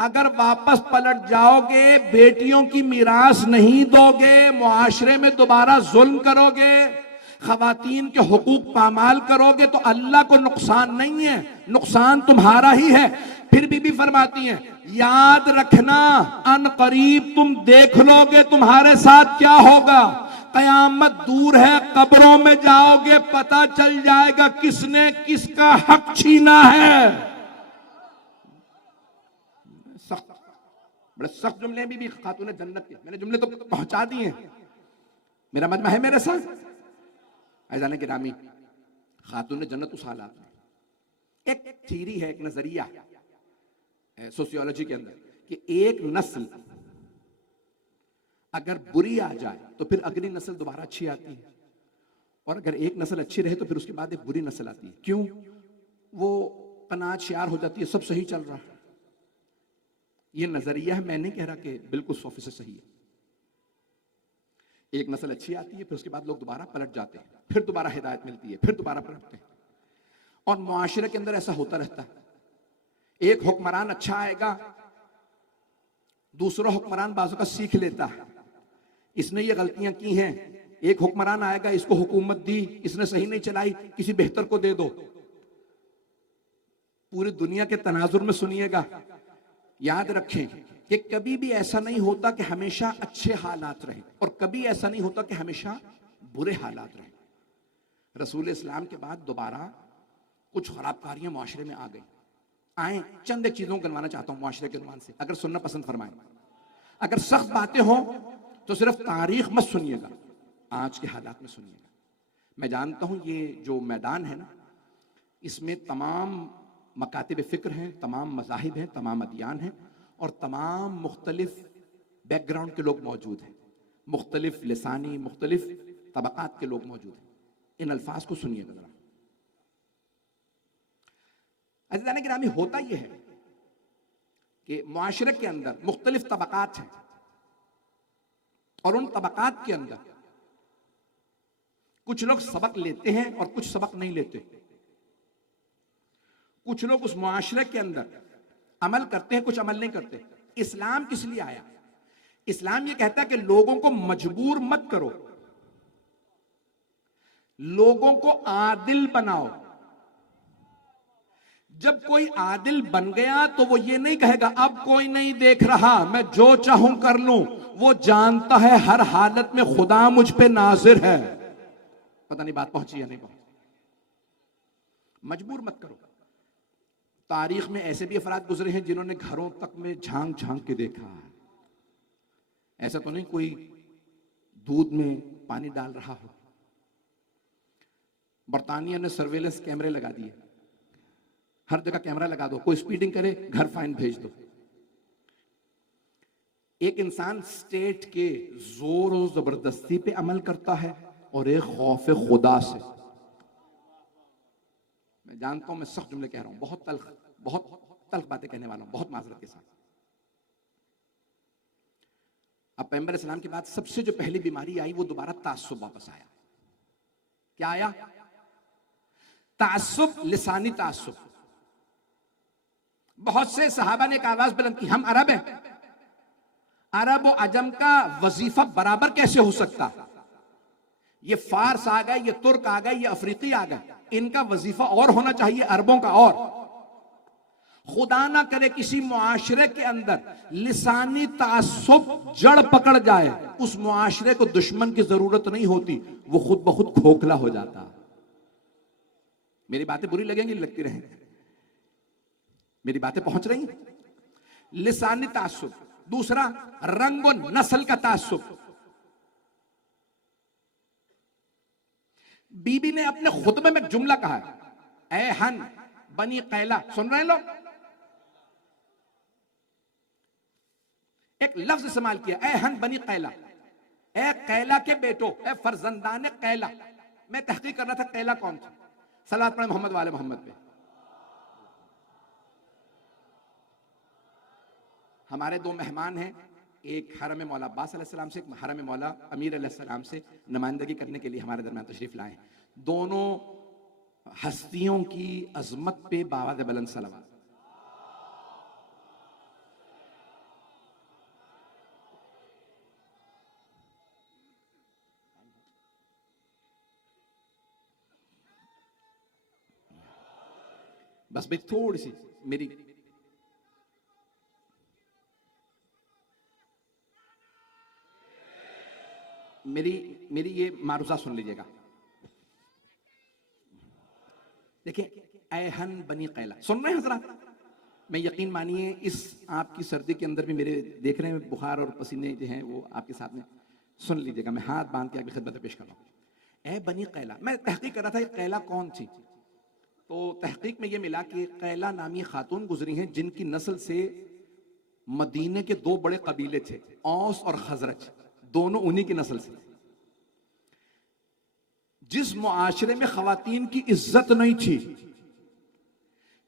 अगर वापस पलट जाओगे, बेटियों की मीरास नहीं दोगे, मुआशरे में दोबारा जुल्म करोगे, खवातीन के हुकूक पामाल करोगे, तो अल्लाह को नुकसान नहीं है, नुकसान तुम्हारा ही है। फिर बीबी फरमाती हैं याद रखना अन करीब तुम देख लोगे तुम्हारे साथ क्या होगा। कयामत दूर है, कब्रों में जाओगे, पता चल जाएगा किसने किसका हक छीना है। सख्त, बड़े सख्त जुमले भी खातून जन्नत के, मैंने जुमले तो पहुंचा दिए, मेरा मजमा है मेरे साथ। ऐज़ान गिरामी, खातून जन्नत उस हालात में, एक थीरी है, एक नजरिया है सोशियोलॉजी के अंदर कि एक नस्ल अगर बुरी आ जाए तो फिर अगली नस्ल दोबारा अच्छी आती है, और अगर एक नस्ल अच्छी रहे तो फिर उसके बाद एक बुरी नस्ल आती है। क्यों? वो कनात शियार हो जाती है, सब सही चल रहा है। ये नजरिया है, मैं नहीं कह रहा कि बिल्कुल 100% सही है। एक नस्ल अच्छी आती है, फिर उसके बाद लोग दोबारा पलट जाते हैं, फिर दोबारा हिदायत मिलती है, फिर दोबारा पलटते हैं, और मुआशरे के अंदर ऐसा होता रहता है। एक हुक्मरान अच्छा आएगा, दूसरा हुक्मरान बाजू का सीख लेता है, इसने ये गलतियां की हैं। एक हुक्मरान आएगा, इसको हुकूमत दी, इसने सही नहीं चलाई, किसी बेहतर को दे दो। पूरी दुनिया के तनाजुर में सुनिएगा, याद रखें कि कभी भी ऐसा नहीं होता कि हमेशा अच्छे हालात रहे और कभी ऐसा नहीं होता कि हमेशा बुरे हालात रहे। रसूल इस्लाम के बाद दोबारा कुछ खराबकारियां मुआशरे में आ गई। आए चंद एक चीजों को गिनवाना चाहता हूं मुआशरे के उन्वान से, अगर सुनना पसंद फरमाएं। अगर सख्त बातें हों तो सिर्फ तारीख मत सुनिएगा, आज के हालात में सुनिएगा। मैं जानता हूं ये जो मैदान है ना, इसमें तमाम मकातिब फिक्र हैं, तमाम मज़ाहिब हैं, तमाम अदियान हैं और तमाम मुख्तलिफ बैकग्राउंड के लोग मौजूद हैं, मुख्तलिफ लिसानी मुख्तलिफ तबकात के लोग मौजूद हैं। इन अल्फाज को सुनिएगा जरा। अज़ीज़ान गिरामी, होता यह है कि मुआशरे के अंदर मुख्तलिफ तबकात हैं और उन तबकात के अंदर कुछ लोग सबक लेते हैं और कुछ सबक नहीं लेते। कुछ लोग उस मुआशरे के अंदर अमल करते हैं, कुछ अमल नहीं करते। इस्लाम किस लिए आया? इस्लाम ये कहता है कि लोगों को मजबूर मत करो, लोगों को आदिल बनाओ। जब कोई आदिल बन गया तो वो ये नहीं कहेगा अब कोई नहीं देख रहा, मैं जो चाहूं कर लूं। वो जानता है हर हालत में खुदा मुझ पे नाजिर है। पता नहीं बात पहुंची या नहीं पहुंची। मजबूर मत करो। तारीख में ऐसे भी अफराद गुजरे हैं जिन्होंने घरों तक में झांक झांक के देखा है। ऐसा तो नहीं कोई दूध में पानी डाल रहा हो। बर्तानिया ने सर्वेलेंस कैमरे लगा दिए, हर जगह कैमरा लगा दो, कोई स्पीडिंग करे घर फाइन भेज दो। एक इंसान स्टेट के जोर और जबरदस्ती पे अमल करता है और एक खौफ खुदा से। मैं जानता हूं मैं सख्त जुमले कह रहा हूं, बहुत तल्ख बातें कहने वाला हूं, बहुत माजरत के साथ। अब पैगंबर इस्लाम के बाद सबसे जो पहली बीमारी आई वो दोबारा तासुब वापस आया। क्या आया? तासुब, लिसानी तासुब। बहुत से सहाबा ने एक आवाज बुलंद की, हम अरब हैं, अरब और अजम का वजीफा बराबर कैसे हो सकता? ये फारस आ गए, ये तुर्क आ गए, ये अफ्रीकी आ गए, इनका वजीफा और होना चाहिए अरबों का। और खुदा ना करे किसी मुआशरे के अंदर लिसानी तासुब जड़ पकड़ जाए, उस मुआशरे को दुश्मन की जरूरत नहीं होती, वो खुद ब खुद खोखला हो जाता। मेरी बातें बुरी लगेंगी, लगती रहेंगी, मेरी बातें पहुंच रही हैं? लिसानी तासुब। दूसरा, रंग और नस्ल का तासुब। बीबी ने अपने खुतबे में एक जुमला कहा है, ए हन बनी कैला। सुन रहे हैं लोग? एक लफ्ज इस्तेमाल किया, ए हन बनी कैला, ए कैला के बेटो, ए फरजंदान कैला। मैं तहकीक कर रहा था कैला कौन था। सलात पढ़े मोहम्मद वाले मोहम्मद पे। हमारे दो मेहमान हैं, एक हरम मौला अब्बास अलैहिस्सलाम से, एक हरम मौला अमीर अलैहिस्सलाम से नुमाइंदगी करने के लिए हमारे दरमियान तशरीफ लाए हैं। दोनों हस्तियों की अजमत पे बावाज़ बुलंद सलावत। बस भाई थोड़ी सी मेरी ये मारूजा सुन लीजिएगा। देखिए, ऐहन बनी कैला, सुन रहे हैं हजरात? मैं यकीन मानिए इस आपकी सर्दी के अंदर भी मेरे देख रहे हैं बुखार और पसीने जो हैं वो आपके साथ में। सुन लीजिएगा, मैं हाथ बांध के आपकी खिदमत पेश कर रहा हूँ। ऐ बनी कैला, मैं तहकीक कर रहा था ये कैला कौन थी, तो तहकीक में ये मिला कि कैला नामी खातून गुजरी हैं जिनकी नस्ल से मदीने के दो बड़े कबीले थे, औस और खजरज, दोनों उन्हीं की नस्ल से। जिस मुआशरे में खवातीन की इज्जत नहीं थी,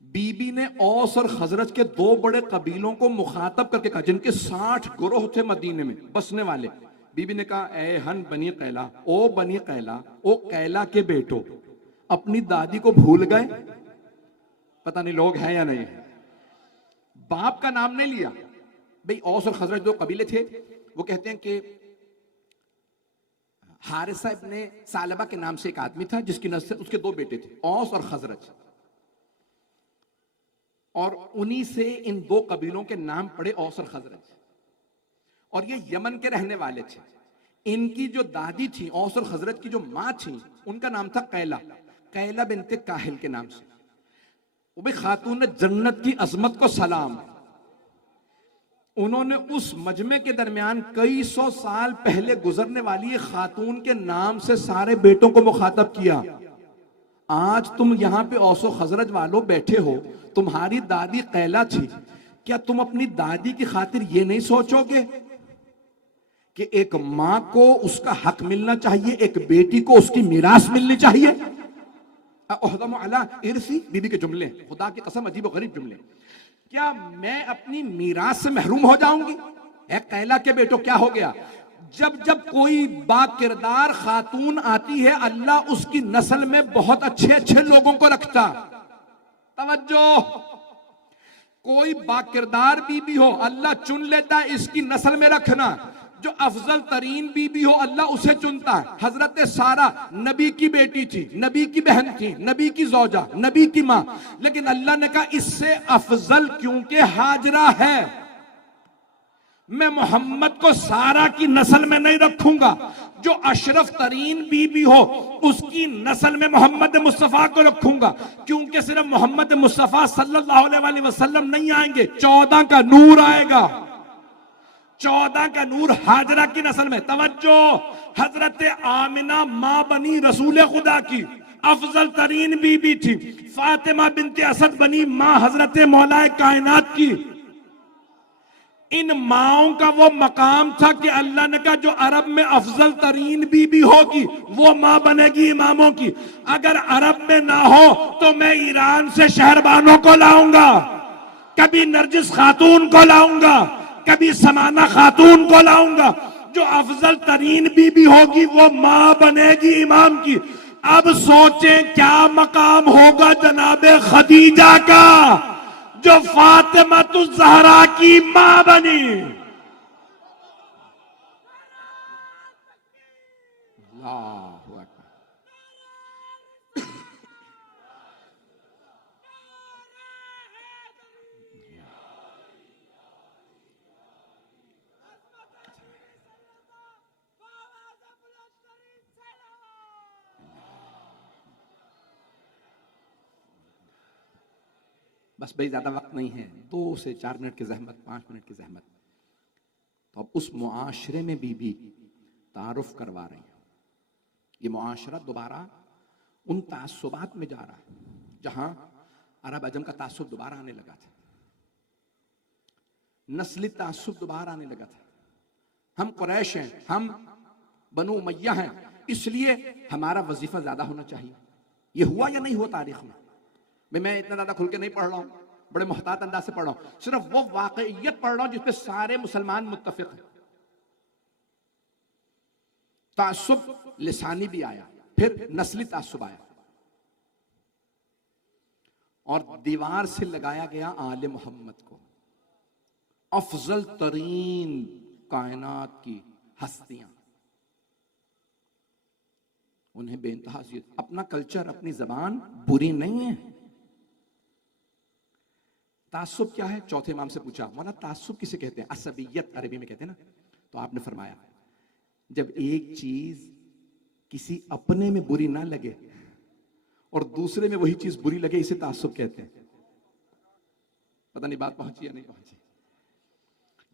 बीबी ने औस और खजरज के दो बड़े कबीलों को मुखातब करके कहा, जिनके 60 गिरोह थे मदीने में बसने वाले। बीबी ने कहा, ए हन बनी कैला, ओ बनी कैला, ओ कैला के बेटो, अपनी दादी को भूल गए? पता नहीं लोग हैं या नहीं। बाप का नाम नहीं लिया भाई। औस और खजरज दो कबीले थे, वो कहते हैं कि हारिसा इब्ने सालबा के नाम से एक आदमी था जिसकी नस्ल, उसके दो बेटे थे, औस और खजरज। और उन्हीं से इन दो कबीलों के नाम पड़े औस और खजरज। और ये यमन के रहने वाले थे। इनकी जो दादी थी औस और खजरज की जो मां थी उनका नाम था कैला, कैला बिनते काहिल के नाम से। वो भी खातून जन्नत की अजमत को सलाम। उन्होंने उस मजमे के दरमियान कई सौ साल पहले गुजरने वाली खातून के नाम से सारे बेटों को मुखातब किया। आज तुम यहां पे औसो खजरज वालों बैठे हो, तुम्हारी दादी कैला थी, क्या तुम अपनी दादी की खातिर ये नहीं सोचोगे कि एक मां को उसका हक मिलना चाहिए, एक बेटी को उसकी मीरास मिलनी चाहिए? अला इरसी बीबी के जुमले, खुदा की कसम अजीब और गरीब जुमले। क्या मैं अपनी मीरास से महरूम हो जाऊंगी? कैला के बेटो क्या हो गया? जब जब कोई बाकिरदार खातून आती है अल्लाह उसकी नस्ल में बहुत अच्छे अच्छे लोगों को रखता। तवज्जो, कोई बाकिरदार बीबी हो अल्लाह चुन लेता है इसकी नस्ल में रखना। जो अफजल तरीन बीबी हो अल्लाह उसे चुनता है। हजरत सारा नबी की बेटी थी, नबी की बहन थी, नबी की जौजा, नबी की मां, लेकिन अल्लाह ने कहा इससे अफजल क्योंकि हाजरा है, मैं मोहम्मद को सारा की नस्ल में नहीं रखूंगा। जो अशरफ तरीन बीबी हो उसकी नस्ल में मोहम्मद मुस्तफा को रखूंगा, क्योंकि सिर्फ मोहम्मद मुस्तफा सल्लल्लाहु अलैहि वसल्लम नहीं आएंगे, 14 का नूर आएगा। 14 का नूर हाजरा की नस्ल में। तवज्जो, हजरत आमिना मां बनी रसूल खुदा की अफजल तरीन बीबी थी। फातिमा बिनते असद बनी मां हजरत मौलाए कायनात की। इन माओं का वो मकाम था कि अल्लाह ने कहा जो अरब में अफजल तरीन बीबी होगी वो मां बनेगी इमामों की। अगर अरब में ना हो तो मैं ईरान से शहरबानों को लाऊंगा, कभी नरजिस खातून को लाऊंगा, कभी समाना खातून को लाऊंगा। जो अफजल तरीन बीबी होगी वो मां बनेगी इमाम की। अब सोचें क्या मकाम होगा जनाबे खदीजा का जो फातिमा तु ज़हरा की मां बनी। बस भाई ज्यादा वक्त नहीं है, 2 से 4 मिनट की जहमत, 5 मिनट की जहमत। तो अब उस मुआशरे में बीबी तारुफ करवा रही है। ये मुआशरा दोबारा उन तासुबात में जा रहा है जहां अरब अजम का तासुब दोबारा आने लगा था, नस्ली तासुब दोबारा आने लगा था। हम कुरैश हैं, हम बनु उमय्या हैं, इसलिए हमारा वजीफा ज्यादा होना चाहिए। ये हुआ या नहीं हुआ तारीख में? मैं इतना ज्यादा खुल के नहीं पढ़ रहा हूं, बड़े मुहतात अंदाज से पढ़ रहा हूं, सिर्फ वो वाकईयत पढ़ रहा हूं जिसपे सारे मुसलमान मुत्तफिक हैं। तासुब लिसानी भी आया, फिर नस्ली तासुब आया, और दीवार से लगाया गया आले मोहम्मद को, अफजल तरीन कायनात की हस्तियां, उन्हें बेइंतहा अपना कल्चर, अपनी जबान बुरी नहीं है। तासुब क्या है? चौथे इमाम से पूछा, मौला तासुब किसे कहते हैं? असबियत अरबी में कहते हैं ना। तो आपने फरमाया जब एक चीज किसी अपने में बुरी ना लगे और दूसरे में वही चीज बुरी लगे, इसे तासुब कहते हैं। पता नहीं बात पहुंची या नहीं पहुंची।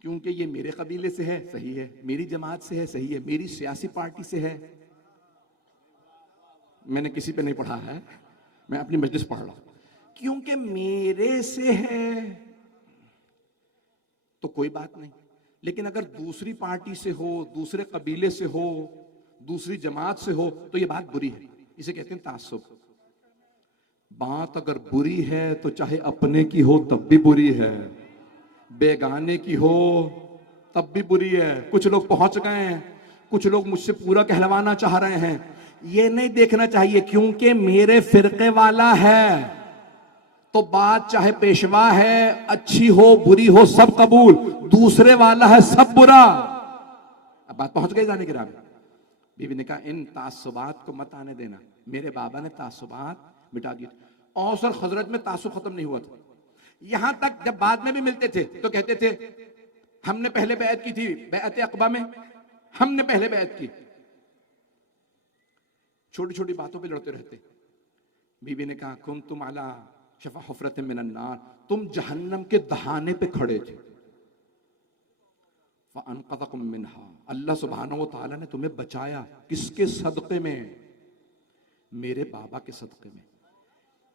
क्योंकि ये मेरे कबीले से है, सही है, मेरी जमात से है, सही है, मेरी सियासी पार्टी से है। मैंने किसी पे नहीं पढ़ा है, मैं अपनी मजलिस पढ़ रहा हूं। क्योंकि मेरे से है तो कोई बात नहीं, लेकिन अगर दूसरी पार्टी से हो, दूसरे कबीले से हो, दूसरी जमात से हो, तो ये बात बुरी है। इसे कहते हैं तासुब। बात अगर बुरी है तो चाहे अपने की हो तब भी बुरी है, बेगाने की हो तब भी बुरी है। कुछ लोग पहुंच गए हैं, कुछ लोग मुझसे पूरा कहलवाना चाह रहे हैं। ये नहीं देखना चाहिए क्योंकि मेरे फिरके वाला है तो बात चाहे पेशवा है, अच्छी हो बुरी हो सब कबूल, दूसरे वाला है सब बुरा। अब बात पहुंच गई जाने की राह में। बीवी ने कहा इन तासुबात को मत आने देना। मेरे बाबा ने तासुबात मिटा दिए। औस और खजरत में तासुब खत्म नहीं हुआ था। यहां तक जब बाद में भी मिलते थे तो कहते थे हमने पहले बैत की थी, बैत अक़बा में हमने पहले बैत की। छोटी छोटी बातों पे लड़ते रहते। बीबी ने कहा कुम तुम अला शफा हुफरत मिनन नार, तुम जहन्नम के दहाने पे खड़े थे। फ़अनक़ज़कुम मिन्हा, अल्लाह सुब्हानहू व तआला ने तुम्हें बचाया। किसके सदक़े में? मेरे बाबा के सदक़े में।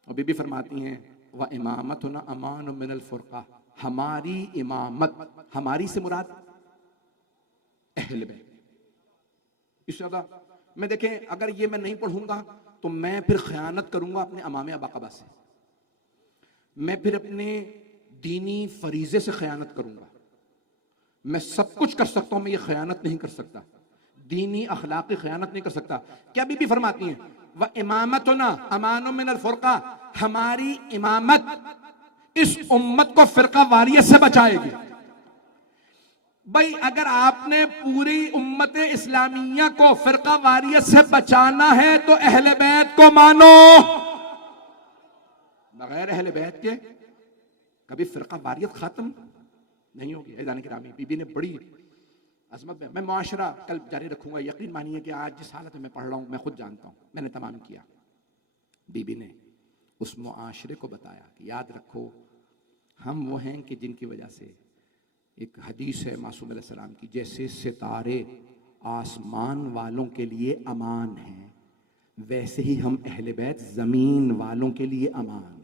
और बीबी फरमाती हैं व इमामतुना अमान मिनल फुरक़ा, हमारी इमामत, हमारी से मुराद अहले बैत। इस ज्यादा मैं देखें, अगर ये मैं नहीं पढ़ूंगा तो मैं फिर खयानत करूंगा अपने अमाम अबा कबा से, मैं फिर अपने दीनी फरीजे से खयानत करूंगा। मैं सब कुछ कर सकता हूं, मैं ये खयानत नहीं कर सकता, दीनी अखलाकी खयानत नहीं कर सकता। क्या बीबी फरमाती हैं व इमामतुना अमानुम मिनल फुरक़ा, हमारी इमामत इस उम्मत को फिरका वारियत से बचाएगी। भाई अगर आपने पूरी उम्मत इस्लामिया को फिरका वारियत से बचाना है तो अहले बैत को मानो। बगैर अहले बैत के कभी फिरका वारियत खत्म नहीं होगी। ऐज़ान किरामी, बीबी ने बड़ी अजमत में, मैं मुआशरा कल जारी रखूंगा, यकीन मानिए कि आज जिस हालत में मैं पढ़ रहा हूं मैं खुद जानता हूं, मैंने तमाम किया। बीबी ने उस मुआशरे को बताया कि याद रखो हम वो हैं कि जिनकी वजह से, एक हदीस है मासूम अलैहिस्सलाम की, जैसे सितारे आसमान वालों के लिए अमान हैं, वैसे ही हम अहले बैत जमीन वालों के लिए अमान हैं।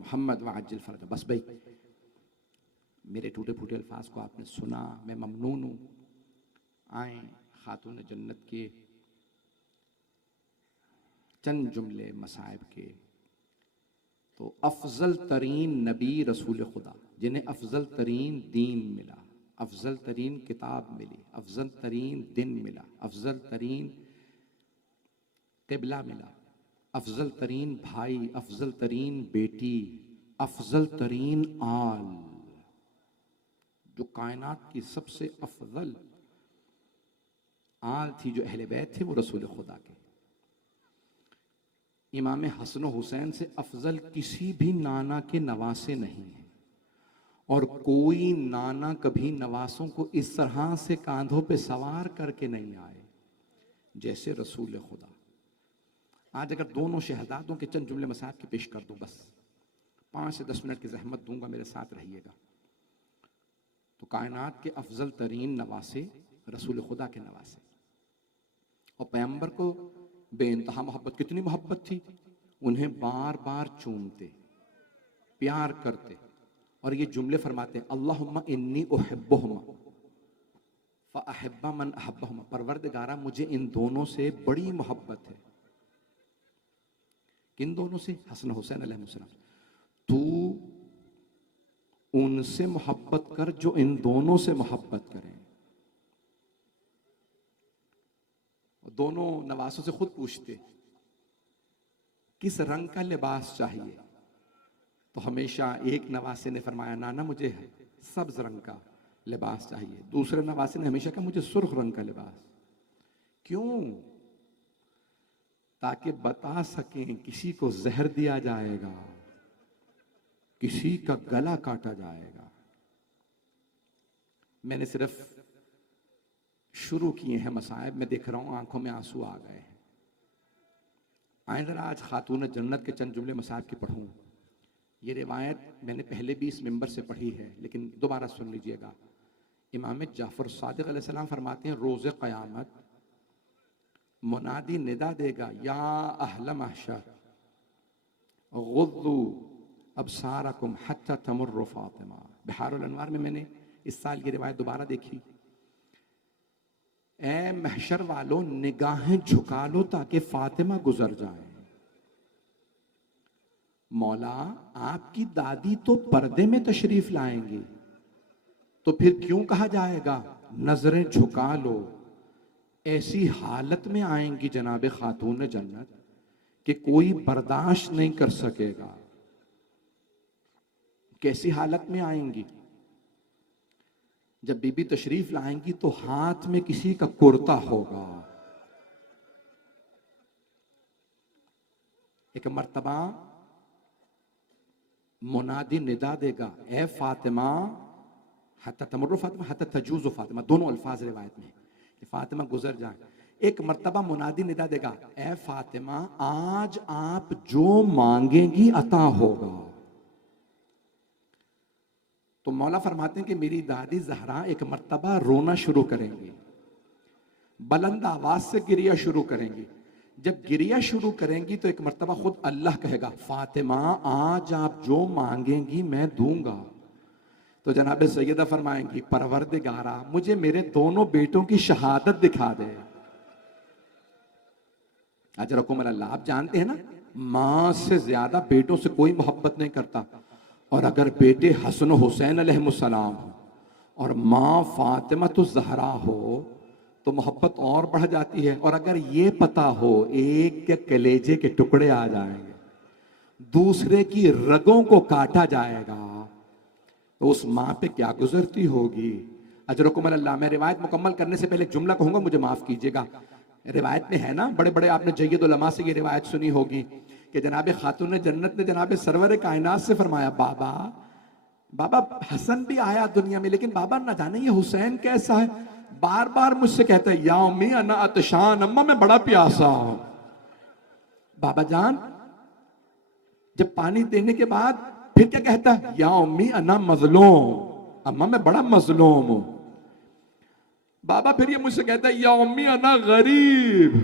मोहम्मद व अज्जिल फरज। बस भाई मेरे टूटे फूटे अल्फाज को आपने सुना, मैं ममनून हूँ। आए खातून जन्नत के चंद जुमले मसाइब के। तो अफजल तरीन नबी रसूल खुदा, जिन्हें अफजल तरीन दीन मिला, अफजल तरीन किताब मिली, अफजल तरीन दिन मिला, अफजल तरीन क़िबला मिला, अफजल तरीन भाई, अफजल तरीन बेटी, अफजल तरीन आल, जो कायनात की सबसे अफजल आल थी, जो अहले बैत थे, वो रसूल खुदा के। इमाम हसन हुसैन से अफजल किसी भी नाना के नवासे नहीं है, और कोई नाना कभी नवासों को इस तरह से कांधों पे सवार करके नहीं आए जैसे रसूल खुदा। आज अगर दोनों शहजादों के चंद जुमले मसाइब के पेश कर दूं, बस 5 से 10 मिनट की जहमत दूंगा, मेरे साथ रहिएगा। तो कायनात के अफजल तरीन नवासे रसूल खुदा के नवासे, और पैगंबर को बेइंतहा मोहब्बत, कितनी मोहब्बत थी, उन्हें बार बार चूमते, प्यार करते, और ये जुमले फरमाते अल्लाहुम्मा इन्नी उहिब्बुहुमा फ़अहिब्बा मन अहब्बहुमा, परवरदिगारा मुझे इन दोनों से बड़ी मोहब्बत है। किन दोनों से? हसन हुसैन अलैहिस्सलाम। तू उनसे मोहब्बत कर जो इन दोनों से मोहब्बत करें। दोनों नवासों से खुद पूछते किस रंग का लिबास चाहिए, तो हमेशा एक नवासे ने फरमाया नाना मुझे सब्ज रंग का लिबास चाहिए, दूसरे नवासे ने हमेशा कहा मुझे सुर्ख रंग का लिबास। क्यों? ताकि बता सकें किसी को जहर दिया जाएगा, किसी का गला काटा जाएगा। मैंने सिर्फ शुरू किए हैं मसाइब, मैं देख रहा हूं आंखों में आंसू आ गए हैं। आए जरा आज खातून जन्नत के चंद जुमले मसाइब की पढ़ूं। ये रिवायत मैंने पहले भी इस मिंबर से पढ़ी है, लेकिन दोबारा सुन लीजिएगा। इमाम जाफर सादिक अलैहिस्सलाम फरमाते हैं रोज़े क़यामत मुनादी निदा देगा, या अहल महशर गुद्दू अबसारकुम हत्ता तमुर्रु फातिमा। बिहारुल अनवार में मैंने इस साल की रिवायत दोबारा देखी। ए महशर वालों निगाहें झुका लो ताकि फातिमा गुजर जाए। मौला आपकी दादी तो पर्दे में तशरीफ लाएंगी, तो फिर क्यों कहा जाएगा नजरें झुका लो? ऐसी हालत में आएंगी जनाबे खातून जन्नत कि कोई बर्दाश्त नहीं कर सकेगा। कैसी हालत में आएंगी? जब बीबी तशरीफ लाएंगी तो हाथ में किसी का कुर्ता होगा। एक मर्तबा मुनादी निदा देगा, ए फातिमा, हत्ता तमर्रु फातिमा हत्ता तजूज़ु फातिमा, दोनों अल्फाज रिवायत में कि फातिमा गुजर जाए। एक मर्तबा मुनादी निदा देगा, ए फातिमा आज आप जो मांगेंगी अता होगा। तो मौला फरमाते हैं कि मेरी दादी जहरा एक मर्तबा रोना शुरू करेंगी, बुलंद आवाज से गिरिया शुरू करेंगी। जब गिरिया शुरू करेंगी तो एक मर्तबा खुद अल्लाह कहेगा, फातिमा आज आप जो मांगेंगी मैं दूंगा। तो जनाब सैयदा फरमाएंगी, परवरदिगारा मुझे मेरे दोनों बेटों की शहादत दिखा दे। अजरकुम अल्लाह, आप जानते हैं ना, मां से ज्यादा बेटों से कोई मोहब्बत नहीं करता। और अगर बेटे हसन हुसैन अलैहिस्सलाम हो और मां फातिमा तो जहरा हो तो मोहब्बत और बढ़ जाती है। और अगर ये पता हो एक के कलेजे के टुकड़े आ जाएंगे, दूसरे की रगों को काटा जाएगा, तो उस मां पे क्या गुजरती होगी। अजरकुम अल्लाह। मैं रिवायत मुकम्मल करने से पहले एक जुमला कहूंगा, मुझे माफ कीजिएगा। रिवायत में है ना, बड़े बड़े आपने जय्यद उलमा से ये रिवायत सुनी होगी कि जनाब खातून जन्नत ने जनाब सरवर कायनात से फरमाया, बाबा बाबा हसन भी आया दुनिया में, लेकिन बाबा ना जाने ये हुसैन कैसा है। बार बार मुझसे कहता है, या अम्मी अना अतशान, अम्मा मैं बड़ा प्यासा हूं। बाबा जान जब पानी देने के बाद फिर क्या कहता है, या अम्मी अना मजलूम, अम्मा मैं बड़ा मजलूम हूं। बाबा फिर ये मुझसे कहता है, या अम्मी अना गरीब,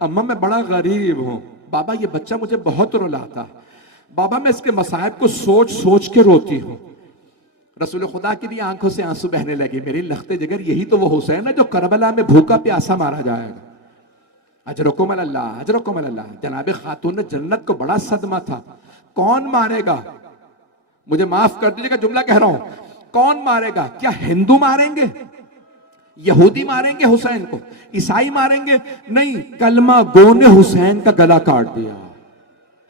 अम्मा मैं बड़ा गरीब हूं। बाबा ये बच्चा मुझे बहुत रुलाता है, बाबा मैं इसके मसाइब को सोच सोच के रोती हूं। रसूल खुदा की भी आंखों से आंसू बहने लगे, मेरी लख्ते जिगर यही तो वो हुसैन है जो करबला में भूखा प्यासा मारा जाएगा। अजरकुम अल्लाह, अजरकुम अल्लाह। जनाब खातून जन्नत को बड़ा सदमा था, कौन मारेगा, मुझे माफ कर दीजिएगा जुमला कह रहा हूं, कौन मारेगा, क्या हिंदू मारेंगे, यहूदी मारेंगे हुसैन को, ईसाई मारेंगे, नहीं, कलमा गो ने हुसैन का गला काट दिया।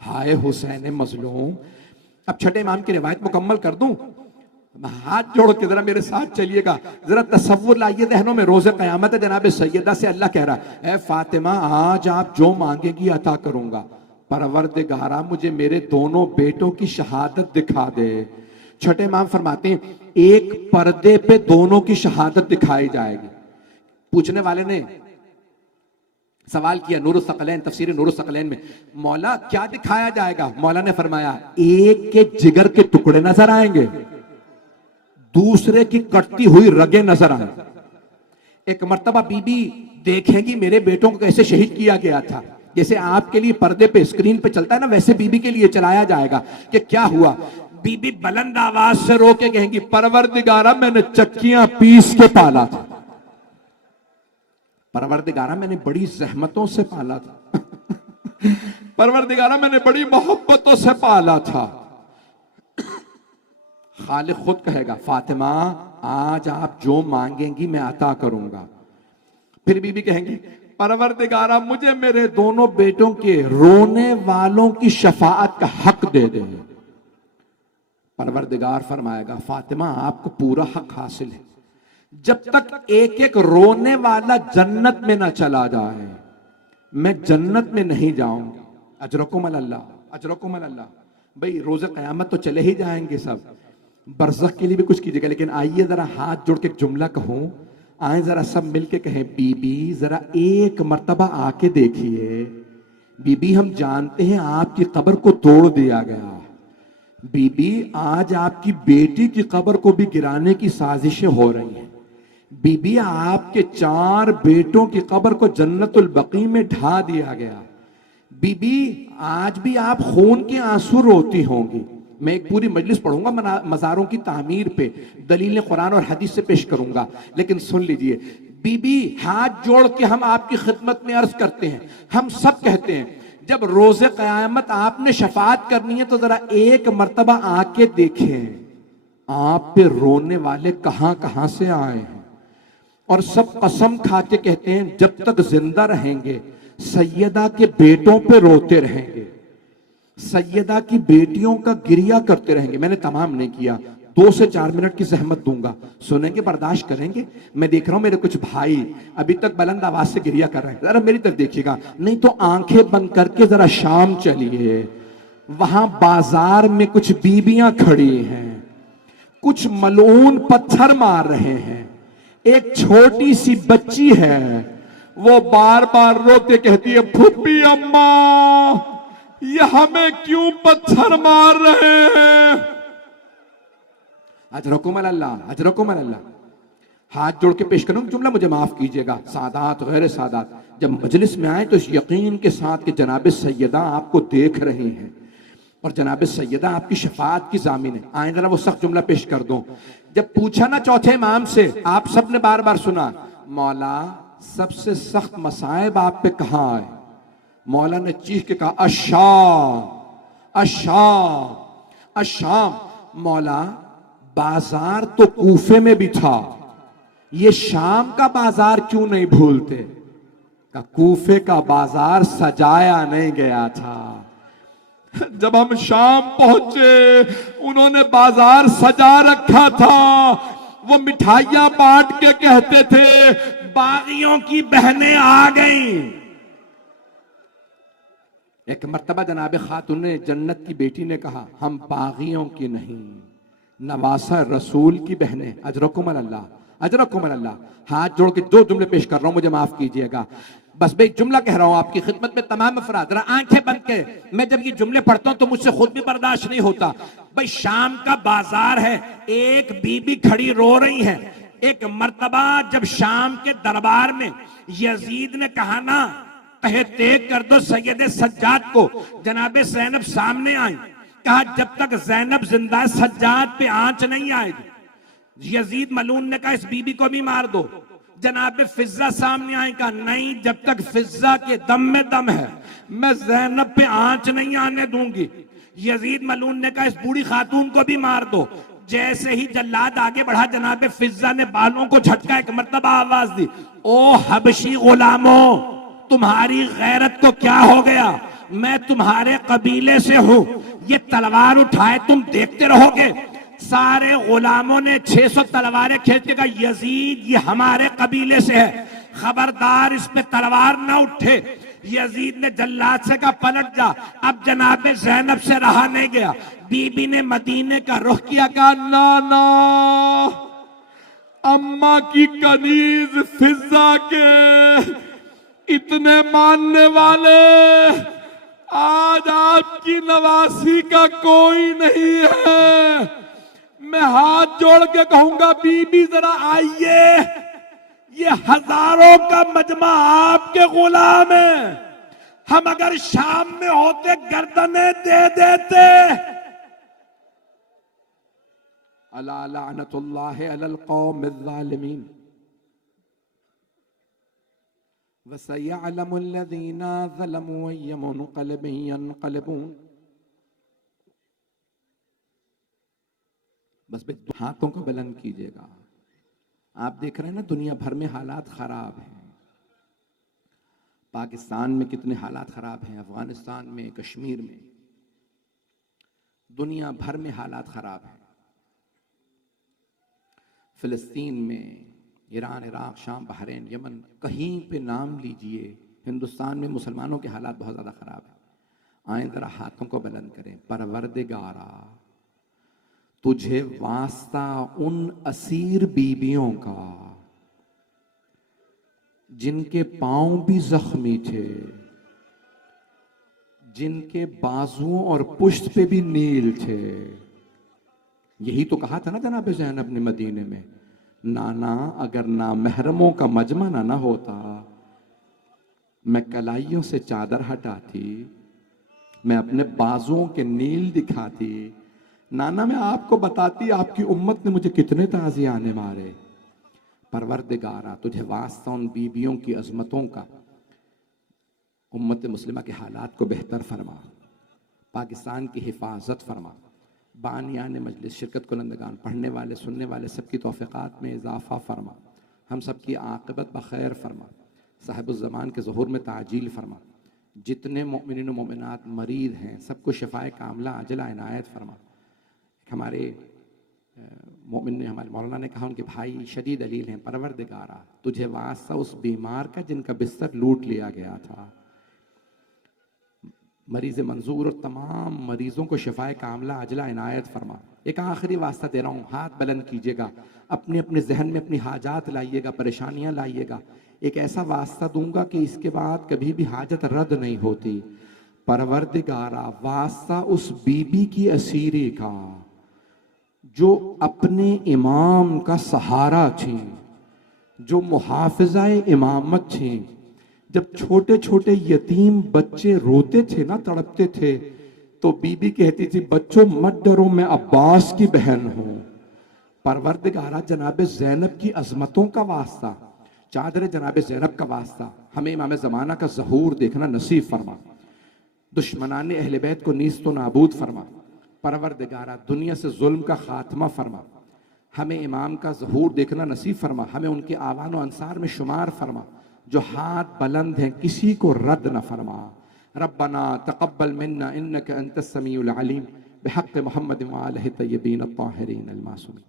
हाय हुसैन मजलूम। अब छठे इमाम की रिवायत मुकम्मल कर दूं, हाथ जोड़ के जरा मेरे साथ चलिएगा, जरा तसव्वुर लाइए जहनों में। रोज़े क़यामत है, जनाब सैयदा से अल्लाह कह रहा है, ए फातिमा आज आप जो मांगेगी अता करूंगा। परवरदिगारा मुझे मेरे दोनों बेटों की शहादत दिखा दे। छठे इमाम फरमाते हैं, एक पर्दे पे दोनों की शहादत दिखाई जाएगी। पूछने वाले ने सवाल किया नूरुस सकलैन, तफसीर नूरुस सकलैन में, मौला क्या दिखाया जाएगा। मौला ने फरमाया, एक के जिगर के टुकड़े नजर आएंगे, दूसरे की कटती हुई रगें नजर आएंगी। एक मर्तबा बीबी देखेंगी मेरे बेटों को कैसे शहीद किया गया था, जैसे आपके लिए पर्दे पे स्क्रीन पे चलता है ना, वैसे बीबी के लिए चलाया जाएगा कि क्या हुआ। बीबी बुलंद आवाज से रो के कहेंगी, परवरदिगारा मैंने चक्कियां पीस के पाला था, परवरदिगारा मैंने बड़ी जहमतों से पाला था, परवरदिगारा मैंने बड़ी मोहब्बतों से पाला था। खालिक खुद कहेगा, फातिमा आज आप जो मांगेंगी मैं अता करूंगा। फिर बीबी कहेंगी, परवरदिगारा मुझे मेरे दोनों बेटों के रोने वालों की शफाअत का हक दे दे। परवरदिगार फरमाएगा, फातिमा आपको पूरा हक हासिल है, जब तक एक एक रोने वाला जन्नत में ना चला जाए मैं जन्नत में नहीं जाऊंगा। अजरकुम अल्लाह, अजरकुम अल्लाह। भाई रोज़े क़यामत तो चले ही जाएंगे सब, बरज़ख के लिए भी कुछ कीजिएगा, लेकिन आइए जरा हाथ जोड़ के एक जुमला कहूं, आए जरा सब मिलके कहें, बीबी जरा एक मर्तबा आके देखिए। बीबी हम जानते हैं आपकी कब्र को तोड़ दिया गया, बीबी आज आपकी बेटी की कब्र को भी गिराने की साजिशें हो रही हैं। बीबी आपके 4 बेटों की कब्र को जन्नतुल बकी में ढा दिया गया। बीबी आज भी आप खून के आंसू रोती होंगी। मैं एक पूरी मजलिस पढ़ूंगा मज़ारों की तामीर पे, दलीलें कुरान और हदीस से पेश करूंगा, लेकिन सुन लीजिए बीबी, हाथ जोड़ के हम आपकी खिदमत में अर्ज करते हैं, हम सब कहते हैं, जब रोज़े क़यामत आपने शफाअत करनी है तो जरा एक मर्तबा आके देखें आप पे रोने वाले कहां कहां से आए हैं। और सब कसम खा के कहते हैं, जब तक जिंदा रहेंगे सैयदा के बेटों पे रोते रहेंगे, सैयदा की बेटियों का गिरिया करते रहेंगे। मैंने तमाम नहीं किया, 2 से 4 मिनट की जहमत दूंगा, सुनेंगे, बर्दाश्त करेंगे। मैं देख रहा हूं मेरे कुछ भाई अभी तक बुलंद आवाज से गिरिया कर रहे हैं, जरा मेरी तरफ देखिएगा, नहीं तो आंखें बंद करके जरा शाम चलिए, वहां बाजार में कुछ बीबियां खड़ी हैं, कुछ मलून पत्थर मार रहे हैं, एक छोटी सी बच्ची है, वो बार बार रोते कहती है, फूफी अम्मा ये हमें क्यों पत्थर मार रहे हैं। अजरकुम अल्लाह, अजरकुम अल्लाह। हाथ जोड़ के पेश करूं जुमला, मुझे माफ कीजिएगा, सादात गैर सादात, जब मजलिस में आए तो इस यकीन के साथ कि जनाब सैयदा आपको देख रही हैं और जनाब सैयदा आपकी शफाअत की जामिन है। आए जरा वो सख्त जुमला पेश कर दो। जब पूछा ना चौथे इमाम से, आप सब ने बार बार सुना, मौला सबसे सख्त मसाइब आप पे कहां आए? मौला ने चीख के कहा, अशाम, अशाम, अशाम। मौला बाजार तो कूफे में भी था, ये शाम का बाजार क्यों नहीं भूलते? का कूफे का बाजार सजाया नहीं गया था। जब हम शाम पहुंचे उन्होंने बाजार सजा रखा था, वो मिठाइयां बांट के कहते थे, बागियों की बहनें आ गईं। एक मर्तबा जनाब खातून जन्नत की बेटी ने कहा, हम बागियों की नहीं, नवासा रसूल की बहनें। अजरकुम अल्लाह, अजरकुम अल्लाह। हाथ जोड़ के 2 जुमले पेश कर रहा हूं, मुझे माफ कीजिएगा, बस भाई जुमला कह रहा हूं आपकी खिदमत में तमाम अफराद, जरा आंखें बंद के, मैं जब ये जुमले पढ़ता हूं तो मुझसे खुद भी बर्दाश्त नहीं होता। भाई शाम का बाजार है, एक बीबी खड़ी रो रही है। एक मर्तबा जब शाम के दरबार में यजीद ने कहा ना, कहे तेग कर दो सैयद सज्जाद को, जनाबे ज़ैनब सामने आई, कहा जब तक ज़ैनब जिंदा सज्जाद पे आंच नहीं आएगी। यजीद मलून ने कहा इस बीबी को भी मार दो। जनाबे फिजा सामने आए, कहा नहीं, जब तक फिजा के दम में दम है मैं ज़ैनब पे आंच नहीं आने दूंगी। यजीद मलून ने कहा इस बूढ़ी खातून को भी मार दो। जैसे ही जल्लाद आगे बढ़ा, जनाबे फिजा ने बालों को झटका, एक मर्तबा आवाज दी, ओ हबशी गुलामों, तुम्हारी गैरत को क्या हो गया? मैं तुम्हारे कबीले से हूं, ये तलवार उठाए तुम देखते रहोगे। सारे गुलामों ने 600 तलवारें खींच के कहा, यजीद ये हमारे कबीले से है, खबरदार इस पे तलवार ना उठे। यजीद ने जल्लाद से कहा पलट जा। अब जनाबे ज़ैनब से रहा नहीं गया, बीबी ने मदीने का रुख किया, कहा ना ना, अम्मा की कनीज फिजा के इतने मानने वाले आज आपकी नवासी का कोई नहीं है। मैं हाथ जोड़ के कहूंगा, बीबी जरा आइए, ये हजारों का मजमा आपके गुलाम है, हम अगर शाम में होते गर्दनें दे देते। अला लानतुल्लाहि अलल कौमिज़ ज़ालिमीन वसयअलमुल लज़ीना ज़लमू अय्य मुनक़लिबिन यनक़लिबून। बस हाथों को बुलंद कीजिएगा। आप देख रहे हैं ना दुनिया भर में हालात खराब हैं, पाकिस्तान में कितने हालात खराब हैं, अफगानिस्तान में, कश्मीर में, दुनिया भर में हालात खराब हैं। फिलिस्तीन में, ईरान, इराक, शाम, बहरीन, यमन, कहीं पे नाम लीजिए, हिंदुस्तान में मुसलमानों के हालात बहुत ज़्यादा ख़राब है। आए ज़रा हाथों को बुलंद करें। परवरदिगारा तुझे वास्ता उन असीर बीबियों का जिनके पांव भी जख्मी थे, जिनके बाजुओं और पुश्त पे भी नील थे। यही तो कहा था ना जनाब ज़ैनब ने मदीने में, नाना अगर ना महरमों का मजमा ना होता, मैं कलाइयों से चादर हटाती, मैं अपने बाजुओं के नील दिखाती, नाना मैं आपको बताती आपकी उम्मत ने मुझे कितने ताज़ियाने मारे। परवरदिगारा तुझे वास्ता उन बीबियों की अजमतों का, उम्मत मुस्लिमा के हालात को बेहतर फरमा, पाकिस्तान की हिफाजत फरमा, बानियान मजलिस, शिरकत कुनंदगान, पढ़ने वाले, सुनने वाले सबकी तौफ़ीक़ात में इजाफ़ा फरमा, हम सब की आक़िबत बख़ैर फरमा, साहिबुज़्ज़मान के ज़ुहूर में ताजील फरमा, जितने मोमिनीन व मोमिनात मरीज़ हैं सबको शिफ़ाए कामिला आजिला इनायत फरमा। हमारे मोमिन ने, हमारे मौलाना ने कहा उनके भाई शदीद अलील हैं, परवरदिगारा तुझे वास्ता उस बीमार का जिनका बिस्तर लूट लिया गया था, मरीज मंजूर और तमाम मरीजों को शिफाए कामला अजला इनायत फरमा। एक आखिरी वास्ता दे रहा हूँ, हाथ बुलंद कीजिएगा, अपने अपने जहन में अपनी हाजात लाइएगा, परेशानियां लाइएगा। एक ऐसा वास्ता दूंगा कि इसके बाद कभी भी हाजत रद्द नहीं होती। परवरदिगारा वास्ता उस बीबी की असीरी का जो अपने इमाम का सहारा थी, जो मुहाफिजा इमामत थी। जब छोटे छोटे यतीम बच्चे रोते थे ना, तड़पते थे, तो बीबी कहती थी बच्चों मत डरो, मैं अब्बास की बहन हूं। परवरदिगारा जनाब ज़ैनब की अजमतों का वास्ता, चादर जनाब ज़ैनब का वास्ता, हमें इमाम ज़माना का ज़हूर देखना नसीब फरमा, दुश्मनाने अहले बैत को नीस्त व नाबूद फरमा। परवरदिगारा दुनिया से जुल्म का खात्मा फरमा, हमें इमाम का ज़हूर देखना नसीब फरमा, हमें उनके आवान व अंसार में शुमार फरमा। जो हाथ बुलंद हैं किसी को रद्द न फरमा। रब्बना तक़ब्बल मिन्ना इन्नका अंतस समीउल अलीम बिहक़्क़ि मुहम्मद व आलिहि तय्यबीन अत्ताहिरीन अल मासूमीन।